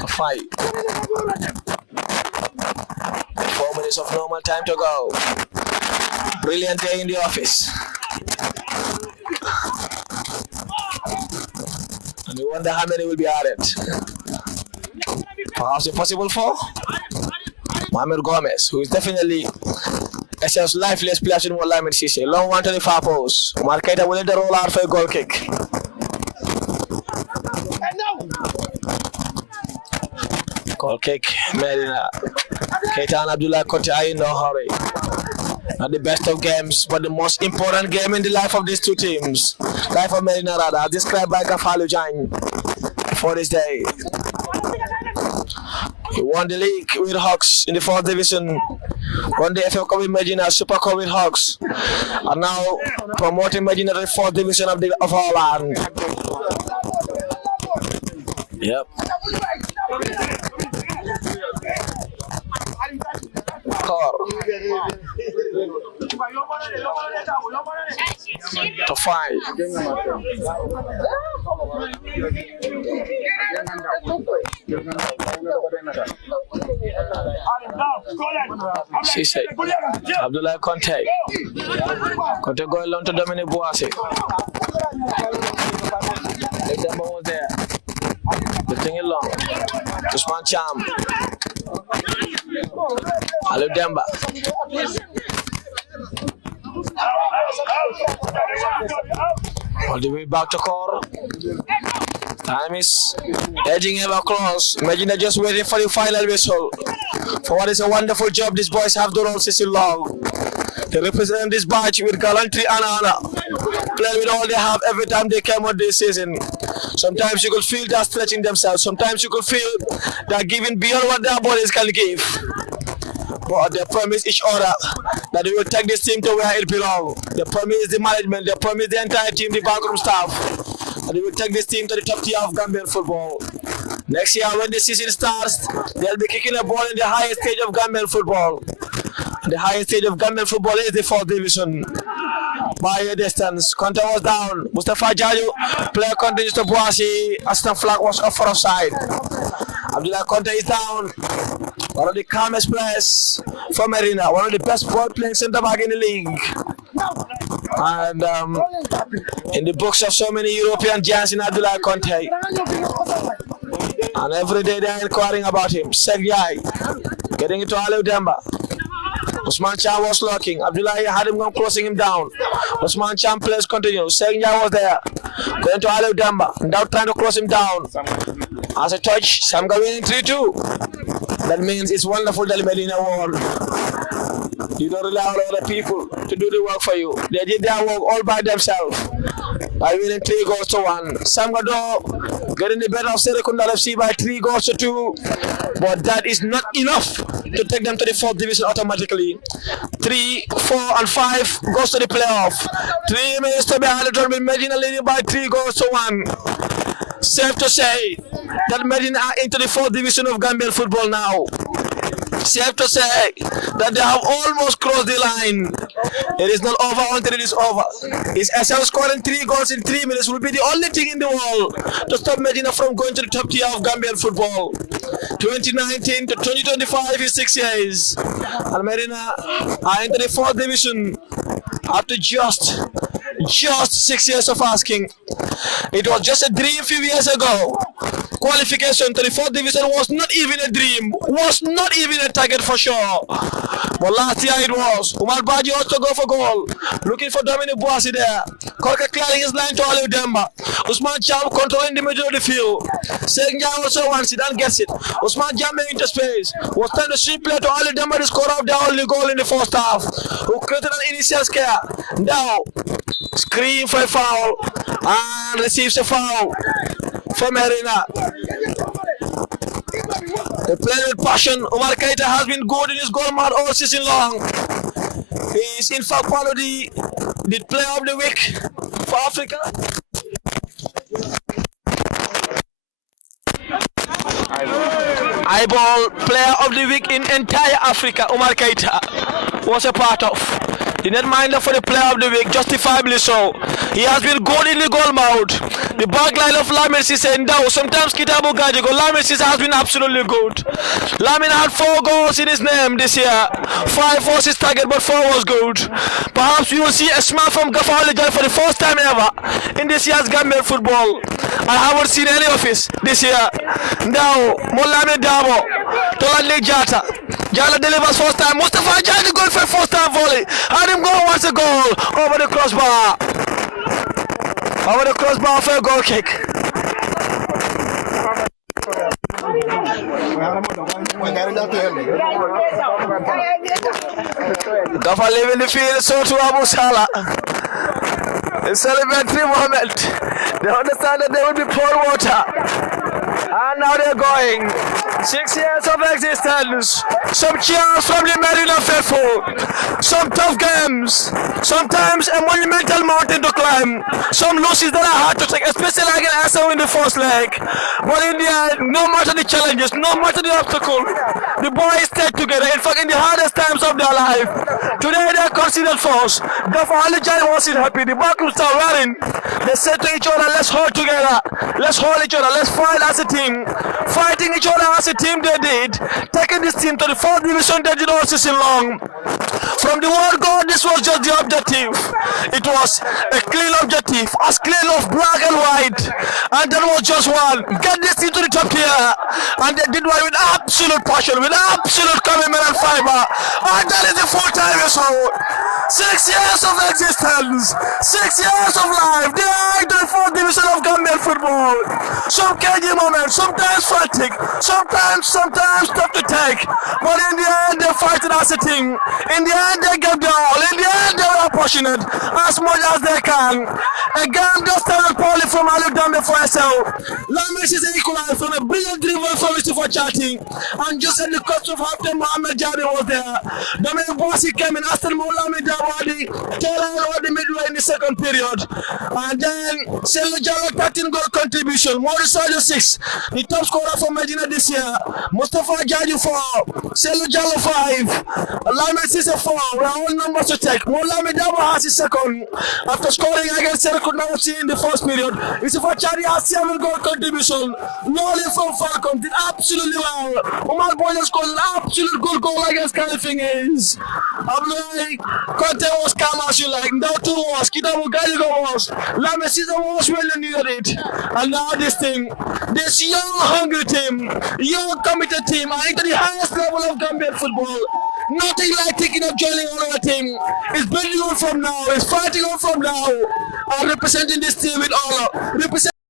A fight. 4 minutes of normal time to go. Brilliant day in the office. And we wonder how many will be added. Perhaps impossible for Mohamed Gomez, who is definitely Essau's lifeless player in one line with Cisse. Long one to the far post. Marqueta will let the roll out for a goal kick. Goal kick, Medina. Keita and Abdullah Kote are in no hurry. Not the best of games, but the most important game in the life of these two teams. Life of Medina rather, as described by Kafalu Jan for this day. He won the league with Hawks in the 4th division, won the FA Cup with Medina, Super Cup with Hawks, and now promoting Medina to the 4th division of our land. Yep. To 5. Cisse. Abdullah Conte. Conte going long to Dominic Boasi. Demba was there. Lifting it long. Usman Cham. Aliou Demba. All the way back to Kor. Time is edging ever close. Medina just waiting for the final whistle. For what is a wonderful job these boys have done all season long. They represent this badge with gallantry and honor. Play with all they have every time they came on this season. Sometimes you could feel that stretching themselves. Sometimes you could feel that giving beyond what their bodies can give. But they promise each other that they will take this team to where it belongs. They promise the management, they promise the entire team, the backroom staff, that they will take this team to the top tier of Gambian football. Next year, when the season starts, they'll be kicking a ball in the highest stage of Gambian football. And the highest stage of Gambian football is the 4th division. By a distance, Conte was down. Mustafa Jaju, player continues to Boasi. Aston flag was off for offside. Abdullah Conte is down. One of the calmest players for Medina. One of the best ball playing centre back in the league. And in the books of so many European giants in Abdullah Conte. And every day they are inquiring about him. Segyai, getting it to Aliou Demba. Usman Cham was locking. Abdullah had him going, closing him down. Usman Cham plays continue. Segyai was there. Going to Aliou Demba. Now trying to close him down. As a touch, Samga winning 3-2. That means it's wonderful that Medina won. You don't rely on other people to do the work for you. They did their work all by themselves by winning 3 goals to 1. Samga though getting the better of Serekunda FC by 3 goals to 2. But that is not enough to take them to the 4th division automatically. 3, 4, and 5 goes to the playoff. 3 minutes to be added with Medina leading by 3 goals to 1. Safe to say that Medina are into the 4th division of Gambian football now. Safe to say that they have almost crossed the line. It is not over until it is over. Is Essau scoring 3 goals in 3 minutes will be the only thing in the world to stop Medina from going to the top tier of Gambian football. 2019 to 2025 is 6 years. And Medina are into the 4th division after just 6 years of asking. It was just a dream a few years ago. Qualification to the 4th division was not even a dream, was not even a target for sure. But last year it was. Umar Baji also go for goal. Looking for Dominic Boasi there. Korka clearing his line to Aliu Demba. Usman Cham controlling the middle of the field. Senja also wants it and gets it. Usman Jam into space. Was trying to sweep play to Aliu Demba to score off the only goal in the first half. Who created an initial scare. Now, scream for a foul and receives a foul from Medina. They play with passion. Umar Keita has been good in his goal mouth all season long. He is in fact part of the player of the week for Africa. Eyeball player of the week in entire Africa, Umar Keita was a part of. The netminder for the player of the week, justifiably so. He has been good in the goal mouth. The back line of Lamin Sise and Dow, sometimes Kitabu Gajigo. Lamin Sise has been absolutely good. Lamin had 4 goals in his name this year. 5 was his target, but 4 was good. Perhaps we will see a smile from Gafar Lijal for the first time ever in this year's Gambian football. I haven't seen any of his this year. Now, Moulame Dabo, Tolandle Jata. Jala delivers first time. Mustafa Jaji goal for first time volley. And him go once a goal over the crossbar. Over the crossbar for a goal kick. Gafa leaving the field, so to Abu Salah. A celebratory moment. They understand that they will be poured water. And now they're going. 6 years of existence. Some cheers from the Medina faithful. Some tough games. Sometimes a monumental mountain to climb. Some losses that are hard to take, especially like an Essau in the first leg. But in the end, no matter the challenges, no matter the obstacle, the boys stayed together. In fact, in the hardest times of their life. Today they are considered force. Therefore, only Giant wasn't happy. The backroom are wearing. They said to each other, let's hold together. Let's hold each other. Let's fight as a team. Fighting each other as a team they did. Taking this team to the 4th division they did all season long. From the word go, this was just the objective. It was a clean objective. As clean of black and white. And that was just one. Get this team to the top tier. And they did one with absolute passion. With absolute commitment and fiber. And that is the full-time result. 6 years of existence. 6 years of life. They are in the 4th division of Gambian football. Some cagey moments, sometimes frantic, sometimes tough to take. But in the end, they fight it as a team. In the end, they give their all. In the end, they are passionate as much as they can. Again, just started poorly from Aliu Demba for Essau. Lamis is equalized from a brilliant dribble from Mustafa Chatting. And just at the cost of half-time, Mohamed Jabi was there. Dominic Boasi came in, Aston Moulame Dawadi, Taylor over the midway in the second period. And then, Selu Jallo 13 goal contribution, Maurice 6, the top scorer for Medina this year. Mustafa Jaji 4, Selu Jallo 5, Lamis is a 4, we are all numbers to take. Moulame Dawadi has his second, after scoring against Serekunda FC in the first period. Mustafa Chari has 7 goal contribution, Noli from Falcon did absolutely well. Umar Boya scored an absolute good goal against Califingis. Abdullah Conte was calm as you like, now 2 was, Kitabu Gajigo was, Lamis is the most well needed it. And now this team, this young hungry team, young committed team are into the highest level of Gambian football. Nothing like taking up joining another team. It's building on from now, it's fighting on from now, and representing this team with honor.